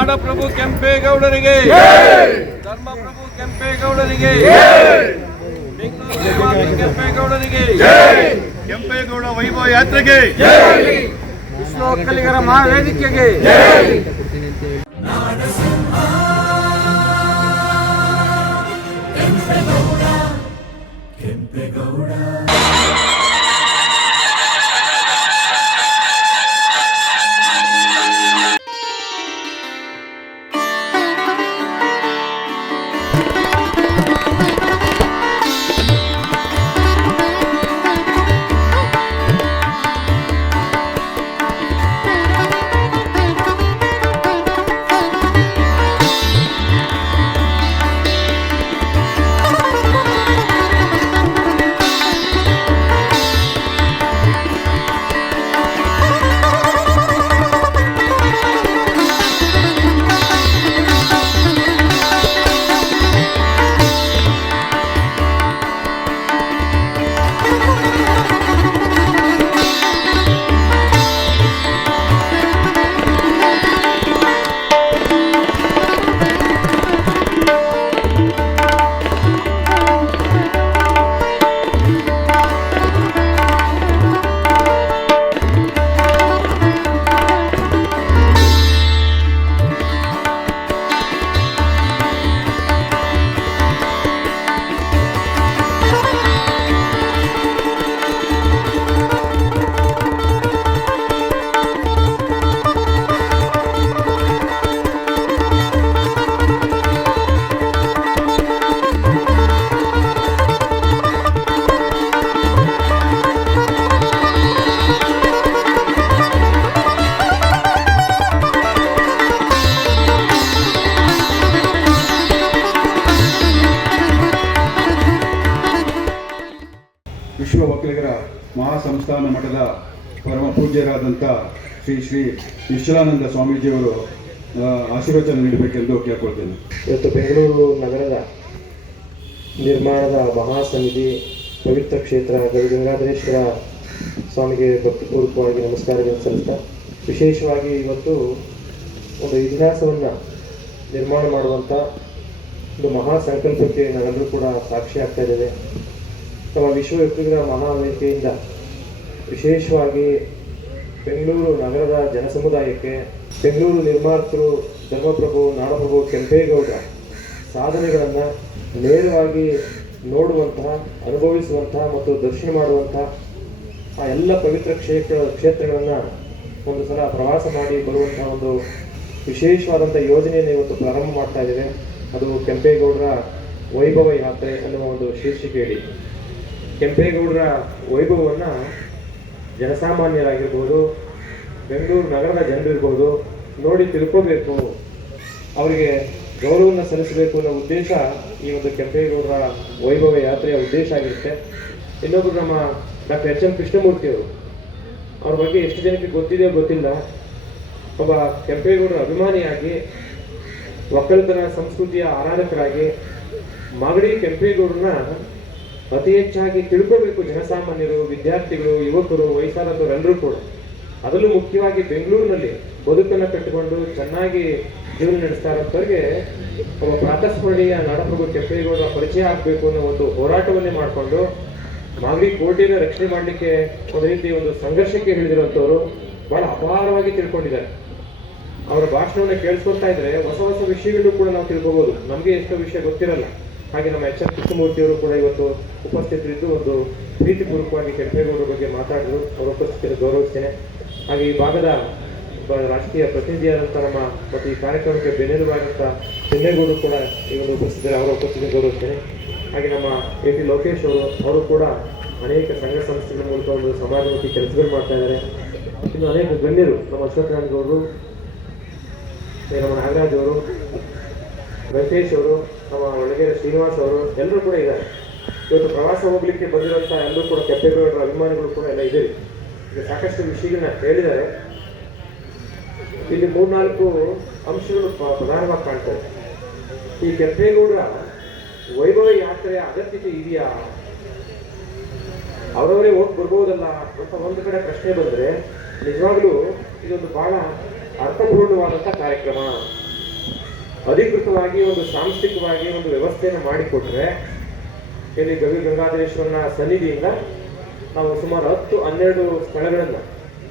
ನಾಡಪ್ರಭು ಕೆಂಪೇಗೌಡರಿಗೆ, ಧರ್ಮಪ್ರಭು ಕೆಂಪೇಗೌಡರಿಗೆ, ಬೆಂಗಳೂರು ಕೆಂಪೇಗೌಡರಿಗೆ, ಕೆಂಪೇಗೌಡ ವೈಭವ ಯಾತ್ರೆಗೆ, ವಿಶ್ವ ಒಕ್ಕಲಿಗರ ಮಹಾವೇದಿಕೆಗೆ. ವಿಶ್ವ ಒಕ್ಕಲಿಗರ ಮಹಾಸಂಸ್ಥಾನ ಮಠದ ಪರಮ ಪೂಜ್ಯರಾದಂಥ ಶ್ರೀ ಶ್ರೀ ವಿಶ್ವಲಾನಂದ ಸ್ವಾಮೀಜಿಯವರು ಆಶೀರ್ವಚನ ನೀಡಬೇಕೆಂದು ಕೇಳ್ಕೊಳ್ತೇನೆ. ಇವತ್ತು ಬೆಂಗಳೂರು ನಗರದ ನಿರ್ಮಾಣದ ಮಹಾಸಮಿತಿ ಪವಿತ್ರ ಕ್ಷೇತ್ರ ಗವಿಗಂಗಾಧರೇಶ್ವರ ಸ್ವಾಮಿಗೆ ಭಕ್ತಿಪೂರ್ವಕವಾಗಿ ನಮಸ್ಕಾರಗಳನ್ನು ಸಲ್ಲಿಸ್ತಾ, ವಿಶೇಷವಾಗಿ ಇವತ್ತು ಒಂದು ಇತಿಹಾಸವನ್ನು ನಿರ್ಮಾಣ ಮಾಡುವಂಥ ಒಂದು ಮಹಾ ಸಂಕಲ್ಪಕ್ಕೆ ನಾವೆಲ್ಲರೂ ಕೂಡ ಸಾಕ್ಷಿ ಆಗ್ತಾ ಇದ್ದೇವೆ. ನಮ್ಮ ವಿಶ್ವ ಒಕ್ಕಲಿಗರ ಮಹಾವೇದಿಕೆಯಿಂದ ವಿಶೇಷವಾಗಿ ಬೆಂಗಳೂರು ನಗರದ ಜನಸಮುದಾಯಕ್ಕೆ ಬೆಂಗಳೂರು ನಿರ್ಮಾತೃ ಧರ್ಮಪ್ರಭು ನಾಡಪ್ರಭು ಕೆಂಪೇಗೌಡ ಸಾಧನೆಗಳನ್ನು ನೇರವಾಗಿ ನೋಡುವಂತಹ, ಅನುಭವಿಸುವಂತಹ ಮತ್ತು ದರ್ಶನ ಮಾಡುವಂತಹ ಆ ಎಲ್ಲ ಪವಿತ್ರ ಕ್ಷೇತ್ರಗಳನ್ನು ಒಂದು ಸಲ ಪ್ರವಾಸ ಮಾಡಿ ಬರುವಂತಹ ಒಂದು ವಿಶೇಷವಾದಂಥ ಯೋಜನೆಯನ್ನು ಇವತ್ತು ಪ್ರಾರಂಭ ಮಾಡ್ತಾ ಇದ್ದೇವೆ. ಅದು ಕೆಂಪೇಗೌಡರ ವೈಭವ ಯಾತ್ರೆ ಅನ್ನುವ ಒಂದು ಶೀರ್ಷಿಕೆಯಡಿ ಕೆಂಪೇಗೌಡರ ವೈಭವವನ್ನು ಜನಸಾಮಾನ್ಯರಾಗಿರ್ಬೋದು, ಬೆಂಗಳೂರು ನಗರದ ಜನರಿರ್ಬೋದು ನೋಡಿ ತಿಳ್ಕೋಬೇಕು, ಅವರಿಗೆ ಗೌರವವನ್ನು ಸಲ್ಲಿಸಬೇಕು ಅನ್ನೋ ಉದ್ದೇಶ ಈ ಒಂದು ಕೆಂಪೇಗೌಡರ ವೈಭವ ಯಾತ್ರೆಯ ಉದ್ದೇಶ ಆಗಿರುತ್ತೆ. ಇನ್ನೊಬ್ಬರು ನಮ್ಮ ಡಾಕ್ಟರ್ ಎಚ್ ಎಂ ಕೃಷ್ಣಮೂರ್ತಿಯವರು, ಅವ್ರ ಬಗ್ಗೆ ಎಷ್ಟು ಜನಕ್ಕೆ ಗೊತ್ತಿದೆಯೋ ಗೊತ್ತಿಲ್ಲ, ಒಬ್ಬ ಕೆಂಪೇಗೌಡರ ಅಭಿಮಾನಿಯಾಗಿ ಒಕ್ಕಲಿತನ ಸಂಸ್ಕೃತಿಯ ಆರಾಧಕರಾಗಿ ಮಾಗಡಿ ಕೆಂಪೇಗೌಡರನ್ನ ಅತಿ ಹೆಚ್ಚಾಗಿ ತಿಳ್ಕೋಬೇಕು ಜನಸಾಮಾನ್ಯರು, ವಿದ್ಯಾರ್ಥಿಗಳು, ಯುವಕರು, ವಯಸ್ಸಾದವರೆಲ್ಲರೂ ಕೂಡ. ಅದರಲ್ಲೂ ಮುಖ್ಯವಾಗಿ ಬೆಂಗಳೂರಿನಲ್ಲಿ ಬದುಕನ್ನು ಕಟ್ಟಿಕೊಂಡು ಚೆನ್ನಾಗಿ ಜೀವನ ನಡೆಸ್ತಾ ಇರೋಂಥವ್ರಿಗೆ ಒಬ್ಬ ಪ್ರಾತಸ್ಮರಣೀಯ ನಾಡಪ್ರಭು ಕೆಂಪೇಗೌಡರ ಪರಿಚಯ ಆಗಬೇಕು ಅನ್ನೋ ಒಂದು ಹೋರಾಟವನ್ನೇ ಮಾಡಿಕೊಂಡು ಮಾಗಡಿ ಕೋಟೆಯನ್ನು ರಕ್ಷಣೆ ಮಾಡಲಿಕ್ಕೆ ಒಂದು ರೀತಿ ಒಂದು ಸಂಘರ್ಷಕ್ಕೆ ಹಿಡಿದಿರುವಂಥವ್ರು ಬಹಳ ಅಪಾರವಾಗಿ ತಿಳ್ಕೊಂಡಿದ್ದಾರೆ. ಅವರ ಭಾಷಣವನ್ನು ಕೇಳಿಸ್ಕೊಳ್ತಾ ಇದ್ರೆ ಹೊಸ ಹೊಸ ವಿಷಯಗಳು ಕೂಡ ನಾವು ತಿಳ್ಕೋಬಹುದು. ನಮಗೆ ಎಷ್ಟೋ ವಿಷಯ ಗೊತ್ತಿರಲ್ಲ. ಹಾಗೆ ನಮ್ಮ ಎಚ್ ಎಂ ಕೃಷ್ಣಮೂರ್ತಿಯವರು ಕೂಡ ಇವತ್ತು ಉಪಸ್ಥಿತರಿದ್ದು ಒಂದು ಪ್ರೀತಿಪೂರ್ವಕವಾಗಿ ಕೆಂಪೇಗೌಡರ ಬಗ್ಗೆ ಮಾತಾಡಿದ್ರು. ಅವರ ಉಪಸ್ಥಿತಿಯನ್ನು ಗೌರವಿಸ್ತೇನೆ. ಹಾಗೆ ಈ ಭಾಗದ ರಾಜಕೀಯ ಪ್ರತಿನಿಧಿಯಾದಂಥ ನಮ್ಮ ಮತ್ತು ಈ ಕಾರ್ಯಕ್ರಮಕ್ಕೆ ಬೆನ್ನೆಲುಬಾದಂಥ ಚೆನ್ನೇಗೌಡರು ಕೂಡ ಈ ಒಂದು ಉಪಸ್ಥಿತಿ, ಅವರ ಉಪಸ್ಥಿತಿಯನ್ನು ಗೌರವಿಸ್ತೇನೆ. ಹಾಗೆ ನಮ್ಮ ಎ ಟಿ ಲೋಕೇಶ್ ಅವರು ಕೂಡ ಅನೇಕ ಸಂಘ ಸಂಸ್ಥೆಗಳ ಮೂಲಕ ಒಂದು ಸಮಾಜಮುಖಿ ಕೆಲಸಗಳು ಮಾಡ್ತಾ ಇದ್ದಾರೆ. ಇನ್ನು ಅನೇಕ ಗಣ್ಯರು, ನಮ್ಮ ಅಶ್ವತ್ಥನಾರಾಯಣ ಗೌಡರು, ನಮ್ಮ ನಾಗರಾಜ್ ಅವರು, ವೆಂಕಟೇಶ್ ಅವರು, ನಮ್ಮ ಒಳಗೆರೆ ಶ್ರೀನಿವಾಸ್ ಅವರು ಎಲ್ಲರೂ ಕೂಡ ಇದ್ದಾರೆ. ಇವತ್ತು ಪ್ರವಾಸ ಹೋಗ್ಲಿಕ್ಕೆ ಬಂದಿರುವಂಥ ಎಲ್ಲರೂ ಕೂಡ ಕೆಂಪೇಗೌಡರ ಅಭಿಮಾನಿಗಳು ಕೂಡ ಎಲ್ಲ ಇದ್ದೀವಿ. ಈಗ ಸಾಕಷ್ಟು ವಿಷಯಗಳನ್ನ ಹೇಳಿದ್ದಾರೆ. ಇಲ್ಲಿ 3-4 ಅಂಶಗಳು ಪ್ರಧಾನವಾಗಿ ಕಾಣ್ತವೆ. ಈ ಕೆಂಪೇಗೌಡರ ವೈಭವ ಯಾತ್ರೆಯ ಅಗತ್ಯತೆ ಇದೆಯಾ, ಅವರವರೇ ಹೋಗಿ ಬರ್ಬೋದಲ್ಲ ಅಂತ ಒಂದು ಕಡೆ ಪ್ರಶ್ನೆ ಬಂದರೆ, ನಿಜವಾಗ್ಲೂ ಇದೊಂದು ಬಹಳ ಅರ್ಥಪೂರ್ಣವಾದಂಥ ಕಾರ್ಯಕ್ರಮ. ಅಧಿಕೃತವಾಗಿ ಒಂದು ಸಾಂಸ್ಥಿಕವಾಗಿ ಒಂದು ವ್ಯವಸ್ಥೆಯನ್ನು ಮಾಡಿಕೊಟ್ರೆ ಇಲ್ಲಿ ಗವಿ ಗಂಗಾಧರೇಶ್ವರನ ಸನ್ನಿಧಿಯಿಂದ ನಾವು ಸುಮಾರು 10-12 ಸ್ಥಳಗಳನ್ನು,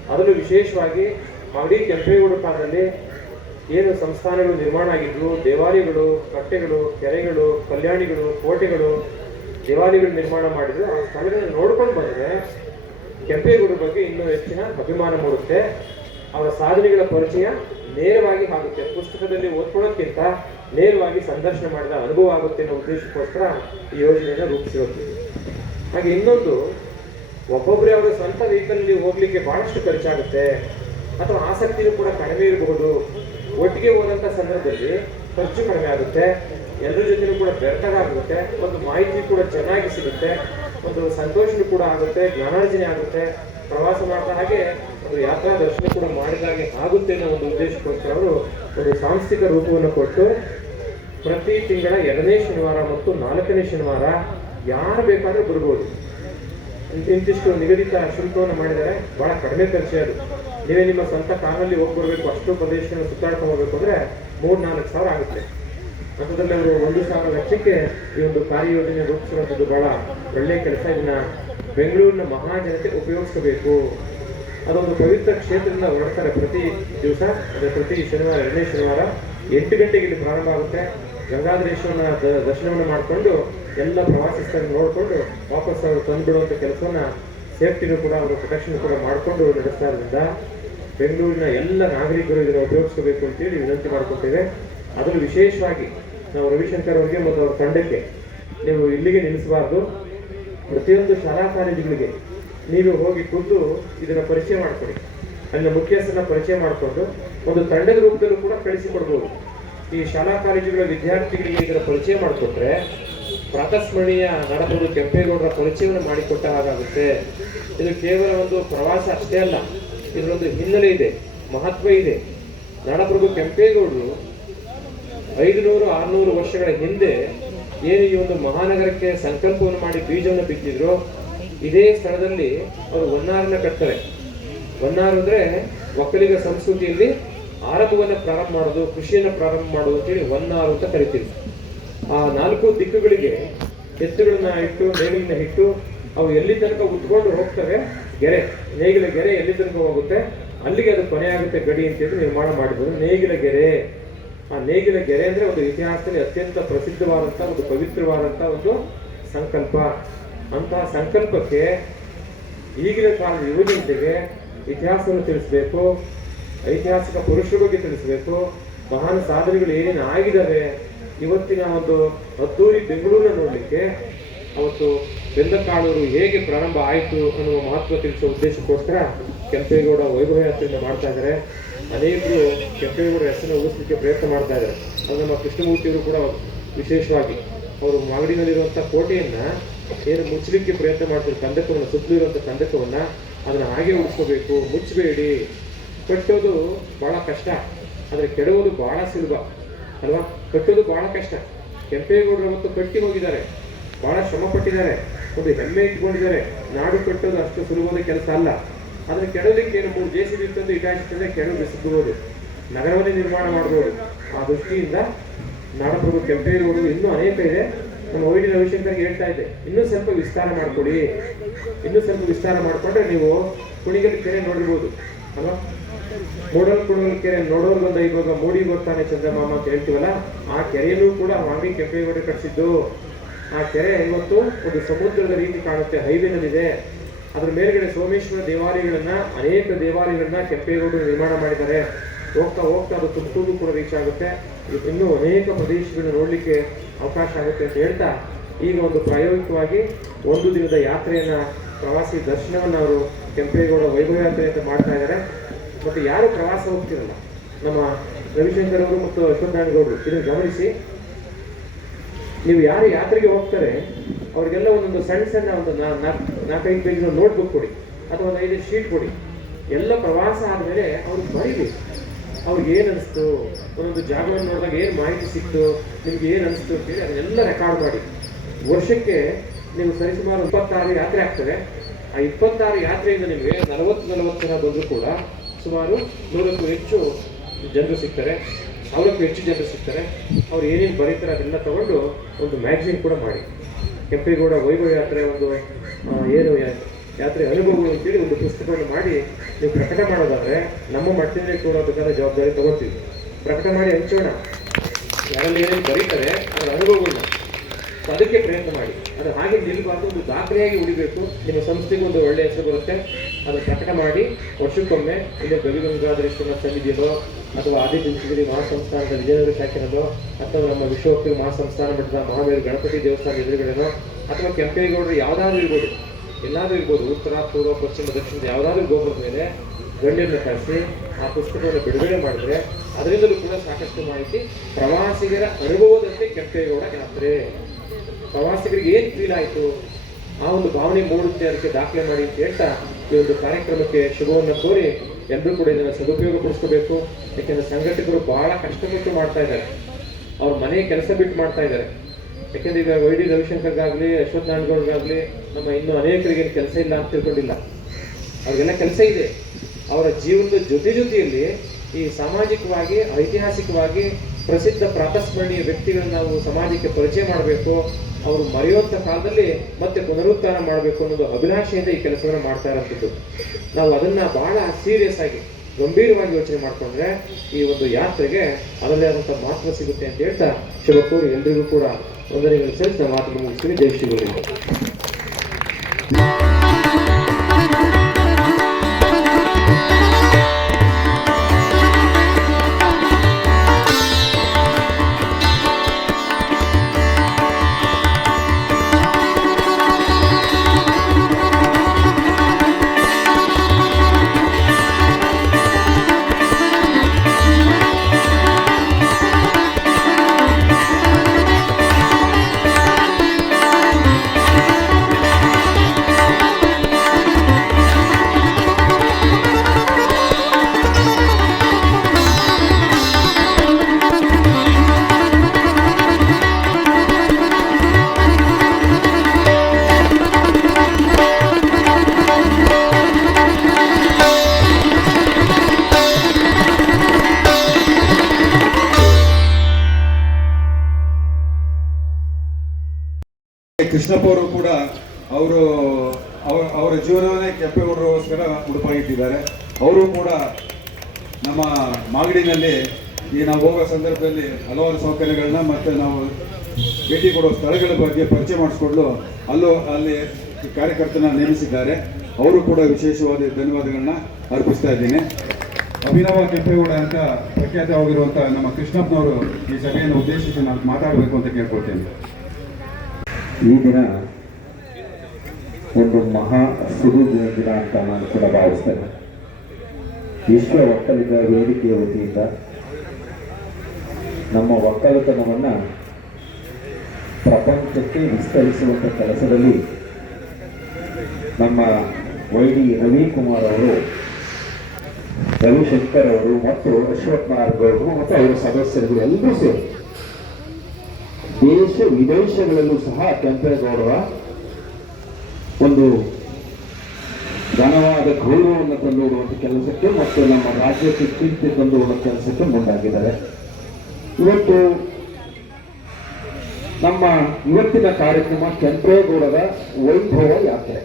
ಅದರಲ್ಲೂ ವಿಶೇಷವಾಗಿ ಮಾಗಡಿ ಕೆಂಪೇಗೌಡ ಕಾಲದಲ್ಲಿ ಏನು ಸಂಸ್ಥಾನಗಳು ನಿರ್ಮಾಣ ಆಗಿದ್ವು, ದೇವಾಲಯಗಳು, ಕಟ್ಟೆಗಳು, ಕೆರೆಗಳು, ಕಲ್ಯಾಣಿಗಳು, ಕೋಟೆಗಳು, ದೇವಾಲಯಗಳು ನಿರ್ಮಾಣ ಮಾಡಿದ್ರು. ಆ ಸ್ಥಳಗಳನ್ನು ನೋಡ್ಕೊಂಡು ಬಂದರೆ ಕೆಂಪೇಗೌಡರ ಬಗ್ಗೆ ಇನ್ನೂ ಹೆಚ್ಚಿನ ಅಭಿಮಾನ ಮೂಡುತ್ತೆ. ಅವರ ಸಾಧನೆಗಳ ಪರಿಚಯ ನೇರವಾಗಿ ಆಗುತ್ತೆ. ಪುಸ್ತಕದಲ್ಲಿ ಓದ್ಕೊಳ್ಳೋದ್ಕಿಂತ ನೇರವಾಗಿ ಸಂದರ್ಶನ ಮಾಡಿದ ಅನುಭವ ಆಗುತ್ತೆ ಅನ್ನೋ ಉದ್ದೇಶಕ್ಕೋಸ್ಕರ ಈ ಯೋಜನೆಯನ್ನು ರೂಪಿಸಿರೋದು. ಹಾಗೆ ಇನ್ನೊಂದು, ಒಬ್ಬೊಬ್ಬರೇ ಅವರ ಸ್ವಂತ ವೆಹಿಕಲ್ನಲ್ಲಿ ಹೋಗ್ಲಿಕ್ಕೆ ಬಹಳಷ್ಟು ಖರ್ಚಾಗುತ್ತೆ ಅಥವಾ ಆಸಕ್ತಿಯೂ ಕೂಡ ಕಡಿಮೆ ಇರಬಹುದು. ಒಟ್ಟಿಗೆ ಹೋದಂಥ ಸಂದರ್ಭದಲ್ಲಿ ಖರ್ಚು ಕಡಿಮೆ ಆಗುತ್ತೆ, ಎಲ್ಲರ ಜೊತೆನೂ ಕೂಡ ಬೆರಟಾಗುತ್ತೆ, ಒಂದು ಮಾಹಿತಿ ಕೂಡ ಚೆನ್ನಾಗಿ ಸಿಗುತ್ತೆ, ಒಂದು ಸಂತೋಷನೂ ಕೂಡ ಆಗುತ್ತೆ, ಜ್ಞಾನಾರ್ಜನೆ ಆಗುತ್ತೆ, ಪ್ರವಾಸ ಮಾಡಿದ ಹಾಗೆ ಒಂದು ಯಾತ್ರಾ ದರ್ಶನ ಕೂಡ ಮಾಡಿದ ಹಾಗೆ ಆಗುತ್ತೆ ಅನ್ನೋ ಒಂದು ಉದ್ದೇಶಕ್ಕೋಸ್ಕರ ಅವರು ಒಂದು ಸಾಂಸ್ಥಿಕ ರೂಪವನ್ನು ಕೊಟ್ಟು ಪ್ರತಿ ತಿಂಗಳ 2ನೇ ಶನಿವಾರ ಮತ್ತು 4ನೇ ಶನಿವಾರ ಯಾರು ಬೇಕಾದ್ರೂ ಬರ್ಬೋದು. ಇಂತಿಷ್ಟು ನಿಗದಿತ ಶುಲ್ಕವನ್ನು ಮಾಡಿದರೆ ಬಹಳ ಕಡಿಮೆ ಖರ್ಚು ಅದು. ನೀವೇ ನಿಮ್ಮ ಸ್ವಂತ ಕಾರಲ್ಲಿ ಹೋಗಿ ಬರಬೇಕು, ಅಷ್ಟು ಪ್ರದೇಶವನ್ನು ಸುತ್ತಾಡ್ಕೊಂಡು ಹೋಗ್ಬೇಕು ಅಂದರೆ 3-4 ಸಾವಿರ ಆಗುತ್ತೆ. ಅಂಥದ್ರಲ್ಲಿ ಅವರು 1,000 ವೆಚ್ಚಕ್ಕೆ ಈ ಒಂದು ಕಾರ್ಯಯೋಜನೆ ರೂಪಿಸಿರುವಂಥದ್ದು ಬಹಳ ಒಳ್ಳೆಯ ಕೆಲಸ. ಇದನ್ನ ಬೆಂಗಳೂರಿನ ಮಹಾಜನತೆ ಉಪಯೋಗಿಸಬೇಕು. ಅದೊಂದು ಪವಿತ್ರ ಕ್ಷೇತ್ರದಿಂದ ಹೊರಡ್ತಾರೆ ಪ್ರತಿ ದಿವಸ, ಅಂದರೆ ಪ್ರತಿ ಶನಿವಾರ 2ನೇ ಶನಿವಾರ 8 ಗಂಟೆಗೆ ಇಲ್ಲಿ ಪ್ರಾರಂಭ ಆಗುತ್ತೆ. ಗಂಗಾಧರೇಶ್ವರನ ದರ್ಶನವನ್ನು ಮಾಡಿಕೊಂಡು ಎಲ್ಲ ಪ್ರವಾಸಿಗರನ್ನು ನೋಡಿಕೊಂಡು ವಾಪಸ್ ಅವರು ತಂದುಬಿಡುವಂಥ ಕೆಲಸವನ್ನು ಸೇಫ್ಟಿನೂ ಕೂಡ ಅವರು ಪ್ರೊಟೆಕ್ಷನ್ ಕೂಡ ಮಾಡಿಕೊಂಡು ನಡೆಸ್ತಾ ಇರೋದ್ರಿಂದ ಬೆಂಗಳೂರಿನ ಎಲ್ಲ ನಾಗರಿಕರು ಇದನ್ನು ಉಪಯೋಗಿಸಬೇಕು ಅಂತೇಳಿ ವಿನಂತಿ ಮಾಡ್ಕೊತೇವೆ. ಅದನ್ನು ವಿಶೇಷವಾಗಿ ನಾವು ರವಿಶಂಕರ್ ಅವರಿಗೆ ಮತ್ತು ಅವರ ತಂಡಕ್ಕೆ ನೀವು ಇಲ್ಲಿಗೆ ನಿಲ್ಲಿಸಬಾರ್ದು. ಪ್ರತಿಯೊಂದು ಶಾಲಾ ಕಾಲೇಜುಗಳಿಗೆ ನೀವು ಹೋಗಿ ಖುದ್ದು ಇದನ್ನು ಪರಿಚಯ ಮಾಡಿಕೊಡಿ. ಅಲ್ಲಿನ ಮುಖ್ಯಸ್ಥರನ್ನ ಪರಿಚಯ ಮಾಡಿಕೊಂಡು ಒಂದು ತಂಡದ ರೂಪದಲ್ಲೂ ಕೂಡ ಕಳಿಸಿಕೊಡ್ಬೋದು. ಈ ಶಾಲಾ ಕಾಲೇಜುಗಳ ವಿದ್ಯಾರ್ಥಿಗಳಿಗೆ ಇದರ ಪರಿಚಯ ಮಾಡಿಕೊಟ್ರೆ ಪ್ರಾತಸ್ಮರಣೀಯ ನಾಡಪ್ರಭು ಕೆಂಪೇಗೌಡರ ಪರಿಚಯವನ್ನು ಮಾಡಿಕೊಟ್ಟ ಹಾಗಾಗುತ್ತೆ. ಇದು ಕೇವಲ ಒಂದು ಪ್ರವಾಸ ಅಷ್ಟೇ ಅಲ್ಲ, ಇದರೊಂದು ಹಿನ್ನೆಲೆ ಇದೆ, ಮಹತ್ವ ಇದೆ. ನಾಡಪ್ರಭು ಕೆಂಪೇಗೌಡರು 500-600 ವರ್ಷಗಳ ಹಿಂದೆ ಏನು ಈ ಒಂದು ಮಹಾನಗರಕ್ಕೆ ಸಂಕಲ್ಪವನ್ನು ಮಾಡಿ ಬೀಜವನ್ನು ಬಿತ್ತಿದ್ರು, ಇದೇ ಸ್ಥಳದಲ್ಲಿ ಅವರು ಹೊನ್ನಾರನ್ನ ಕಟ್ತಾರೆ. ಹೊನ್ನಾರು ಅಂದರೆ ಒಕ್ಕಲಿಗ ಸಂಸ್ಕೃತಿಯಲ್ಲಿ ಆರಂಭವನ್ನು ಪ್ರಾರಂಭ ಮಾಡೋದು, ಕೃಷಿಯನ್ನು ಪ್ರಾರಂಭ ಮಾಡೋದು ಅಂತೇಳಿ ಹೊನ್ನಾರು ಅಂತ ಕರಿತೀವಿ. ಆ 4 ದಿಕ್ಕುಗಳಿಗೆ ಎತ್ತುಗಳನ್ನ ಇಟ್ಟು, ನೇಗಿಲನ್ನ ಇಟ್ಟು, ಅವು ಎಲ್ಲಿ ತನಕ ಉತ್ಕೊಂಡು ಹೋಗ್ತವೆ, ಗೆರೆ, ನೇಗಿಲ ಗೆರೆ ಎಲ್ಲಿ ತನಕ ಹೋಗುತ್ತೆ ಅಲ್ಲಿಗೆ ಅದು ಕೊನೆ ಆಗುತ್ತೆ ಗಡಿ ಅಂತೇಳಿ ನಿರ್ಮಾಣ ಮಾಡಿದ್ರು ನೇಗಿಲ ಗೆರೆ. ಆ ನೇಗಿಲ ಗೆರೆ ಅಂದರೆ ಒಂದು ಇತಿಹಾಸದಲ್ಲಿ ಅತ್ಯಂತ ಪ್ರಸಿದ್ಧವಾದಂಥ ಒಂದು ಪವಿತ್ರವಾದಂಥ ಒಂದು ಸಂಕಲ್ಪ. ಅಂತಹ ಸಂಕಲ್ಪಕ್ಕೆ ಈಗಿನ ಕಾಲದ ಯುವಜನತೆಗೆ ಇತಿಹಾಸವನ್ನು ತಿಳಿಸ್ಬೇಕು, ಐತಿಹಾಸಿಕ ಪುರುಷರ ಬಗ್ಗೆ ತಿಳಿಸ್ಬೇಕು, ಮಹಾನ್ ಸಾಧನೆಗಳು ಏನೇನು ಆಗಿದ್ದಾವೆ, ಇವತ್ತಿನ ಒಂದು ಅದ್ದೂರಿ ಬೆಂಗಳೂರನ್ನ ನೋಡಲಿಕ್ಕೆ ಅವತ್ತು ಬೆಂದಕಾಳೂರು ಹೇಗೆ ಪ್ರಾರಂಭ ಆಯಿತು ಅನ್ನುವ ಮಹತ್ವ ತಿಳಿಸುವ ಉದ್ದೇಶಕ್ಕೋಸ್ಕರ ಕೆಂಪೇಗೌಡ ವೈಭವ ಯಾತ್ರೆಯನ್ನು ಮಾಡ್ತಾ ಇದ್ದಾರೆ. ಅನೇಕರು ಕೆಂಪೇಗೌಡರ ಹೆಸರನ್ನು ಉಳಿಸಲಿಕ್ಕೆ ಪ್ರಯತ್ನ ಮಾಡ್ತಾ ಇದ್ದಾರೆ. ಅದು ನಮ್ಮ ಕೃಷ್ಣಮೂರ್ತಿಯವರು ಕೂಡ ವಿಶೇಷವಾಗಿ ಅವರು ಮಾಗಡಿನಲ್ಲಿರುವಂಥ ಕೋಟೆಯನ್ನು ಏನು ಮುಚ್ಚಲಿಕ್ಕೆ ಪ್ರಯತ್ನ ಮಾಡ್ತಾರೆ, ಕಂದಕವನ್ನು ಸುತ್ತಲಿರುವಂಥ ಕಂದಕವನ್ನು ಅದನ್ನು ಹಾಗೆ ಉಳಿಸ್ಕೋಬೇಕು, ಮುಚ್ಚಬೇಡಿ. ಕಟ್ಟೋದು ಬಹಳ ಕಷ್ಟ, ಆದರೆ ಕೆಡೋದು ಬಹಳ ಸುಲಭ ಅಲ್ವಾ? ಕಟ್ಟೋದು ಬಹಳ ಕಷ್ಟ. ಕೆಂಪೇಗೌಡರು ಅವತ್ತು ಕಟ್ಟಿ ಹೋಗಿದ್ದಾರೆ, ಬಹಳ ಶ್ರಮ ಪಟ್ಟಿದ್ದಾರೆ, ಒಂದು ಹೆಮ್ಮೆ ಇಟ್ಕೊಂಡಿದ್ದಾರೆ. ನಾಡು ಕಟ್ಟೋದು ಅಷ್ಟು ಸುಲಭವಾದ ಕೆಲಸ ಅಲ್ಲ. ಅದನ್ನು ಕೆಡೋದಕ್ಕೆ ಏನು 3 JCB ತಂದು ಇಟಾಚಿಸಿದ್ರೆ ಕೆಡವು ಬೆಸಬಹುದು, ನಗರವನ್ನೇ ನಿರ್ಮಾಣ ಮಾಡ್ಬೋದು. ಆ ದೃಷ್ಟಿಯಿಂದ ನಾಡಪ್ರಭು ಕೆಂಪೇಗೌಡರು ಇನ್ನೂ ಅನೇಕ ಇದೆ. ನಮ್ಮ OD ರವಿಶಂಕರ್ಗೆ ಹೇಳ್ತಾ ಇದ್ದೆ, ಇನ್ನೂ ಸ್ವಲ್ಪ ವಿಸ್ತಾರ ಮಾಡಿಕೊಡಿ, ಇನ್ನೂ ಸ್ವಲ್ಪ ವಿಸ್ತಾರ ಮಾಡಿಕೊಂಡ್ರೆ ನೀವು ಕುಣಿಗಲ್ ಕೆರೆ ನೋಡಿರ್ಬೋದು ಅಲ್ವಾ? ಕುಣಿಗಲ್ ಕೆರೆ ನೋಡೋರ್ಗೊಂದು ಇವಾಗ ಮೂಡಿ ಗೊತ್ತಾನೆ ಚಂದ್ರಮಾಮ ಅಂತ ಹೇಳ್ತೀವಲ್ಲ, ಆ ಕೆರೆಯಲ್ಲೂ ಕೂಡ ಮಾಗಡಿ ಕೆಂಪೇಗೌಡರು ಕಟ್ಟಿಸಿದ್ದು. ಆ ಕೆರೆ ಇವತ್ತು ಒಂದು ಸಮುದ್ರದ ರೀತಿ ಕಾಣುತ್ತೆ, ಹೈವೇನಲ್ಲಿದೆ. ಅದ್ರ ಮೇಲ್ಗಡೆ ಸೋಮೇಶ್ವರ ದೇವಾಲಯಗಳನ್ನ, ಅನೇಕ ದೇವಾಲಯಗಳನ್ನ ಕೆಂಪೇಗೌಡರು ನಿರ್ಮಾಣ ಮಾಡಿದ್ದಾರೆ. ಹೋಗ್ತಾ ಹೋಗ್ತಾ ಅದು ತುಮಕೂರು ಕೂಡ ರೀಚ್ ಆಗುತ್ತೆ. ಇನ್ನೂ ಅನೇಕ ಪ್ರದೇಶಗಳನ್ನ ನೋಡಲಿಕ್ಕೆ ಅವಕಾಶ ಆಗುತ್ತೆ ಅಂತ ಹೇಳ್ತಾ, ಈಗ ಒಂದು ಪ್ರಾಯೋಗಿಕವಾಗಿ 1 ದಿನದ ಯಾತ್ರೆಯನ್ನ, ಪ್ರವಾಸಿ ದರ್ಶನವನ್ನು ಅವರು ಕೆಂಪೇಗೌಡ ವೈಭವ ಯಾತ್ರೆ ಅಂತ ಮಾಡ್ತಾ ಇದ್ದಾರೆ. ಮತ್ತು ಯಾರು ಪ್ರವಾಸ ಹೋಗ್ತಿರಲ್ಲ, ನಮ್ಮ ರವಿಶಂಕರ್ ಅವರು ಮತ್ತು ಅಶ್ವತ್ಥನಾರಾಯಣಗೌಡರು ಇದನ್ನು ಗಮನಿಸಿ. ನೀವು ಯಾರು ಯಾತ್ರೆಗೆ ಹೋಗ್ತಾರೆ ಅವ್ರಿಗೆಲ್ಲ ಒಂದೊಂದು ಸಣ್ಣ ಸಣ್ಣ ಒಂದು 4-5 ಪೇಜಿನ ನೋಟ್ಬುಕ್ ಕೊಡಿ ಅಥವಾ ಒಂದು 5 ಶೀಟ್ ಕೊಡಿ. ಎಲ್ಲ ಪ್ರವಾಸ ಆದಮೇಲೆ ಅವ್ರಿಗೆ ಬರೀಬೇಕು, ಅವ್ರಿಗೆ ಏನು ಅನಿಸ್ತು, ಒಂದೊಂದು ಜಾಗವನ್ನು ನೋಡಿದಾಗ ಏನು ಮಾಹಿತಿ ಸಿಕ್ತು, ನಿಮ್ಗೆ ಏನು ಅನಿಸ್ತು ಅಂತೇಳಿ ಅದನ್ನೆಲ್ಲ ರೆಕಾರ್ಡ್ ಮಾಡಿ. ವರ್ಷಕ್ಕೆ ನೀವು ಸರಿಸುಮಾರು 26 ಯಾತ್ರೆ ಆಗ್ತವೆ. ಆ 26 ಯಾತ್ರೆಯಿಂದ ನಿಮಗೆ 40 ಜನ ಬಂದರೂ ಕೂಡ ಸುಮಾರು 100ಕ್ಕೂ ಹೆಚ್ಚು ಜನರು ಸಿಗ್ತಾರೆ. ಸಾವಿರಕ್ಕೂ ಹೆಚ್ಚು ಜನರು ಸಿಗ್ತಾರೆ. ಅವ್ರು ಏನೇನು ಬರೀತಾರೆ ಅದೆಲ್ಲ ತಗೊಂಡು ಒಂದು ಮ್ಯಾಗ್ಝಿನ್ ಕೂಡ ಮಾಡಿ, ಕೆಂಪೇಗೌಡ ವೈಭವ ಯಾತ್ರೆ ಒಂದು ಏನು ಯಾತ್ರೆ ಅನುಭವಗಳು ಅಂತೇಳಿ ಒಂದು ಪುಸ್ತಕವನ್ನು ಮಾಡಿ ನೀವು ಪ್ರಕಟ ಮಾಡೋದಾದ್ರೆ ನಮ್ಮ ಮಟ್ಟದಲ್ಲಿ ಕೂಡ ಬೇಕಾದ ಜವಾಬ್ದಾರಿ ತಗೋತೀವಿ. ಪ್ರಕಟ ಮಾಡಿ ಹಂಚೋಣ, ಯಾರಲ್ಲಿ ಏನೇನು ಬರೀತಾರೆ ಅದರ ಅನುಭವಗಳನ್ನ. ಸೊ ಅದಕ್ಕೆ ಪ್ರಯತ್ನ ಮಾಡಿ. ಅದು ಹಾಗೆ ನಿಲ್ಲಬಾರ್ದು, ಒಂದು ದಾಖಲೆಯಾಗಿ ಉಳಿಬೇಕು. ನಿಮ್ಮ ಸಂಸ್ಥೆಗೆ ಒಂದು ಒಳ್ಳೆಯ ಹೆಸರು ಬರುತ್ತೆ. ಅದನ್ನು ಪ್ರಕಟ ಮಾಡಿ ವರ್ಷಕ್ಕೊಮ್ಮೆ ಇಲ್ಲಿ ಗವಿಗಂಗಾಧರೇಶ್ವರ ಸನ್ನಿಧಿಯೋ ಅಥವಾ ಆದಿಚುಂಚನಗಿರಿ ಮಹಾಸಂಸ್ಥಾನದ ವಿಜಯನಗರ ಶಾಖೆನೋ ಅಥವಾ ನಮ್ಮ ವಿಶ್ವೋತ್ತರ ಮಹಾಸಂಸ್ಥಾನ ಮಠದ ಮಹಾವೀರ ಗಣಪತಿ ದೇವಸ್ಥಾನ ಎದುರುಗಡೆನೋ ಅಥವಾ ಕೆಂಪೇಗೌಡರು ಯಾವುದಾದ್ರೂ ಇರ್ಬೋದು, ಎಲ್ಲಾದ್ರೂ ಇರ್ಬೋದು, ಉತ್ತರ ಪೂರ್ವ ಪಶ್ಚಿಮ ದಕ್ಷಿಣದ ಯಾವುದಾದ್ರೂ ಗೋಪುರದ ಮೇಲೆ ಗಣ್ಯರನ್ನ ಕಳಿಸಿ ಆ ಪುಸ್ತಕವನ್ನು ಬಿಡುಗಡೆ ಮಾಡಿದ್ರೆ ಅದರಿಂದಲೂ ಕೂಡ ಸಾಕಷ್ಟು ಮಾಹಿತಿ ಪ್ರವಾಸಿಗರ ಅನುಭವದಂತೆ ಕೆಂಪೇಗೌಡ ಯಾತ್ರೆ, ಪ್ರವಾಸಿಗರಿಗೆ ಏನು ಫೀಲ್ ಆಯಿತು ಆ ಒಂದು ಭಾವನೆ ಮೂಡುತ್ತೆ, ಅದಕ್ಕೆ ದಾಖಲೆ ಮಾಡಿ ಅಂತ ಹೇಳ್ತಾ ಈ ಒಂದು ಕಾರ್ಯಕ್ರಮಕ್ಕೆ ಶುಭವನ್ನು ಕೋರಿ ಎಲ್ಲರೂ ಕೂಡ ಇದನ್ನು ಸದುಪಯೋಗ ಪಡಿಸ್ಕೋಬೇಕು. ಯಾಕೆಂದ್ರೆ ಸಂಘಟಕರು ಬಹಳ ಕಷ್ಟಪಟ್ಟು ಮಾಡ್ತಾ ಇದ್ದಾರೆ, ಅವ್ರ ಮನೆ ಕೆಲಸ ಬಿಟ್ಟು ಮಾಡ್ತಾ ಇದ್ದಾರೆ. ಯಾಕೆಂದ್ರೆ ಈಗ ವೈ ಡಿ ರವಿಶಂಕರ್ಗಾಗ್ಲಿ ಅಶ್ವಥ್ ನಾರಾಯಣಗೌಡ್ಗಾಗ್ಲಿ ನಮ್ಮ ಇನ್ನೂ ಅನೇಕರಿಗೆ ಕೆಲಸ ಇಲ್ಲ ಅಂತ ತಿಳ್ಕೊಂಡಿಲ್ಲ. ಅವ್ರಿಗೆಲ್ಲ ಕೆಲಸ ಇದೆ. ಅವರ ಜೀವನದ ಜೊತೆಯಲ್ಲಿ ಈ ಸಾಮಾಜಿಕವಾಗಿ ಐತಿಹಾಸಿಕವಾಗಿ ಪ್ರಸಿದ್ಧ ಪ್ರಾತಸ್ಮರಣೀಯ ವ್ಯಕ್ತಿಗಳನ್ನ ನಾವು ಸಮಾಜಕ್ಕೆ ಪರಿಚಯ ಮಾಡಬೇಕು, ಅವರು ಮರೆಯುವಂಥ ಕಾಲದಲ್ಲಿ ಮತ್ತೆ ಪುನರುತ್ಥಾನ ಮಾಡಬೇಕು ಅನ್ನೋದು ಅಭಿಲಾಷೆಯಿಂದ ಈ ಕೆಲಸವನ್ನು ಮಾಡ್ತಾ ಇರೋಂಥದ್ದು. ನಾವು ಅದನ್ನ ಬಹಳ ಸೀರಿಯಸ್ ಆಗಿ ಗಂಭೀರವಾಗಿ ಯೋಚನೆ ಮಾಡಿಕೊಂಡ್ರೆ ಈ ಒಂದು ಯಾತ್ರೆಗೆ ಅದರಲ್ಲೇ ಆದಂಥ ಮಹತ್ವ ಸಿಗುತ್ತೆ ಅಂತ ಹೇಳ್ತಾ ಶುಭ ಕೋರಿ ಎಲ್ರಿಗೂ ಕೂಡ ವಂದನೆಗಳು ಸಲ್ಲಿಸಿ ಮಾತು ಮುಗಿಸ್ತೀನಿ. ಜೈ ಶ್ರೀಗಳು. ಕೃಷ್ಣಪ್ಪ ಅವರು ಕೂಡ ಅವರ ಜೀವನವನ್ನೇ ಕೆಂಪೇಗೌಡರಿಗೋಸ್ಕರ ಮುಡುಪಾಗಿಟ್ಟಿದ್ದಾರೆ. ಅವರು ಕೂಡ ನಮ್ಮ ಮಾಗಡಿನಲ್ಲಿ ಈ ನಾವು ಹೋಗೋ ಸಂದರ್ಭದಲ್ಲಿ ಹಲವಾರು ಸೌಕರ್ಯಗಳನ್ನ ಮತ್ತು ನಾವು ಭೇಟಿ ಕೊಡುವ ಸ್ಥಳಗಳ ಬಗ್ಗೆ ಪರಿಚಯ ಮಾಡಿಸ್ಕೊಂಡು ಅಲ್ಲಿ ಕಾರ್ಯಕರ್ತನ ನೇಮಿಸಿದ್ದಾರೆ. ಅವರು ಕೂಡ ವಿಶೇಷವಾದ ಧನ್ಯವಾದಗಳನ್ನ ಅರ್ಪಿಸ್ತಾ ಇದ್ದೀನಿ. ಅಭಿನವ ಕೆಂಪೇಗೌಡ ಅಂತ ಪ್ರಖ್ಯಾತವಾಗಿರುವಂಥ ನಮ್ಮ ಕೃಷ್ಣಪ್ಪನವರು ಈ ಸಭೆಯನ್ನು ಉದ್ದೇಶಿಸಿ ನಾನು ಮಾತಾಡಬೇಕು ಅಂತ ಕೇಳ್ಕೊಳ್ತೇನೆ. ಈ ದಿನ ಒಂದು ಮಹಾ ಶುಭ ದಿನ ಅಂತ ನಾನು ಕೂಡ ಭಾವಿಸ್ತೇನೆ. ವಿಶ್ವ ಒಕ್ಕಲಿಗ ವೇದಿಕೆಯ ವತಿಯಿಂದ ನಮ್ಮ ಒಕ್ಕಲುತನವನ್ನು ಪ್ರಪಂಚಕ್ಕೆ ವಿಸ್ತರಿಸುವಂಥ ಕೆಲಸದಲ್ಲಿ ನಮ್ಮ ವೈ ಡಿ ರವಿಕುಮಾರ್ ಅವರು, ರವಿಶಂಕರ್ ಅವರು ಮತ್ತು ಅಶ್ವಥ್ ನಾರಾಯಣಗೌಡರು ಮತ್ತು ಅವರ ಸದಸ್ಯರುಗಳು ಎಲ್ಲರೂ ಸೇರಿ ದೇಶ ವಿದೇಶಗಳಲ್ಲೂ ಸಹ ಕೆಂಪೇಗೌಡರ ಒಂದು ಘನವಾದ ಗೌರವವನ್ನು ತಂದುಕೊಡುವಂಥ ಕೆಲಸಕ್ಕೆ ಮತ್ತು ನಮ್ಮ ರಾಜ್ಯಕ್ಕೆ ಕೀರ್ತಿ ತಂದುಕೊಡುವ ಕೆಲಸಕ್ಕೆ ಮುಂದಾಗಿದ್ದಾರೆ. ಇವತ್ತು ನಮ್ಮ ಇವತ್ತಿನ ಕಾರ್ಯಕ್ರಮ ಕೆಂಪೇಗೌಡರ ವೈಭವ ಯಾತ್ರೆ.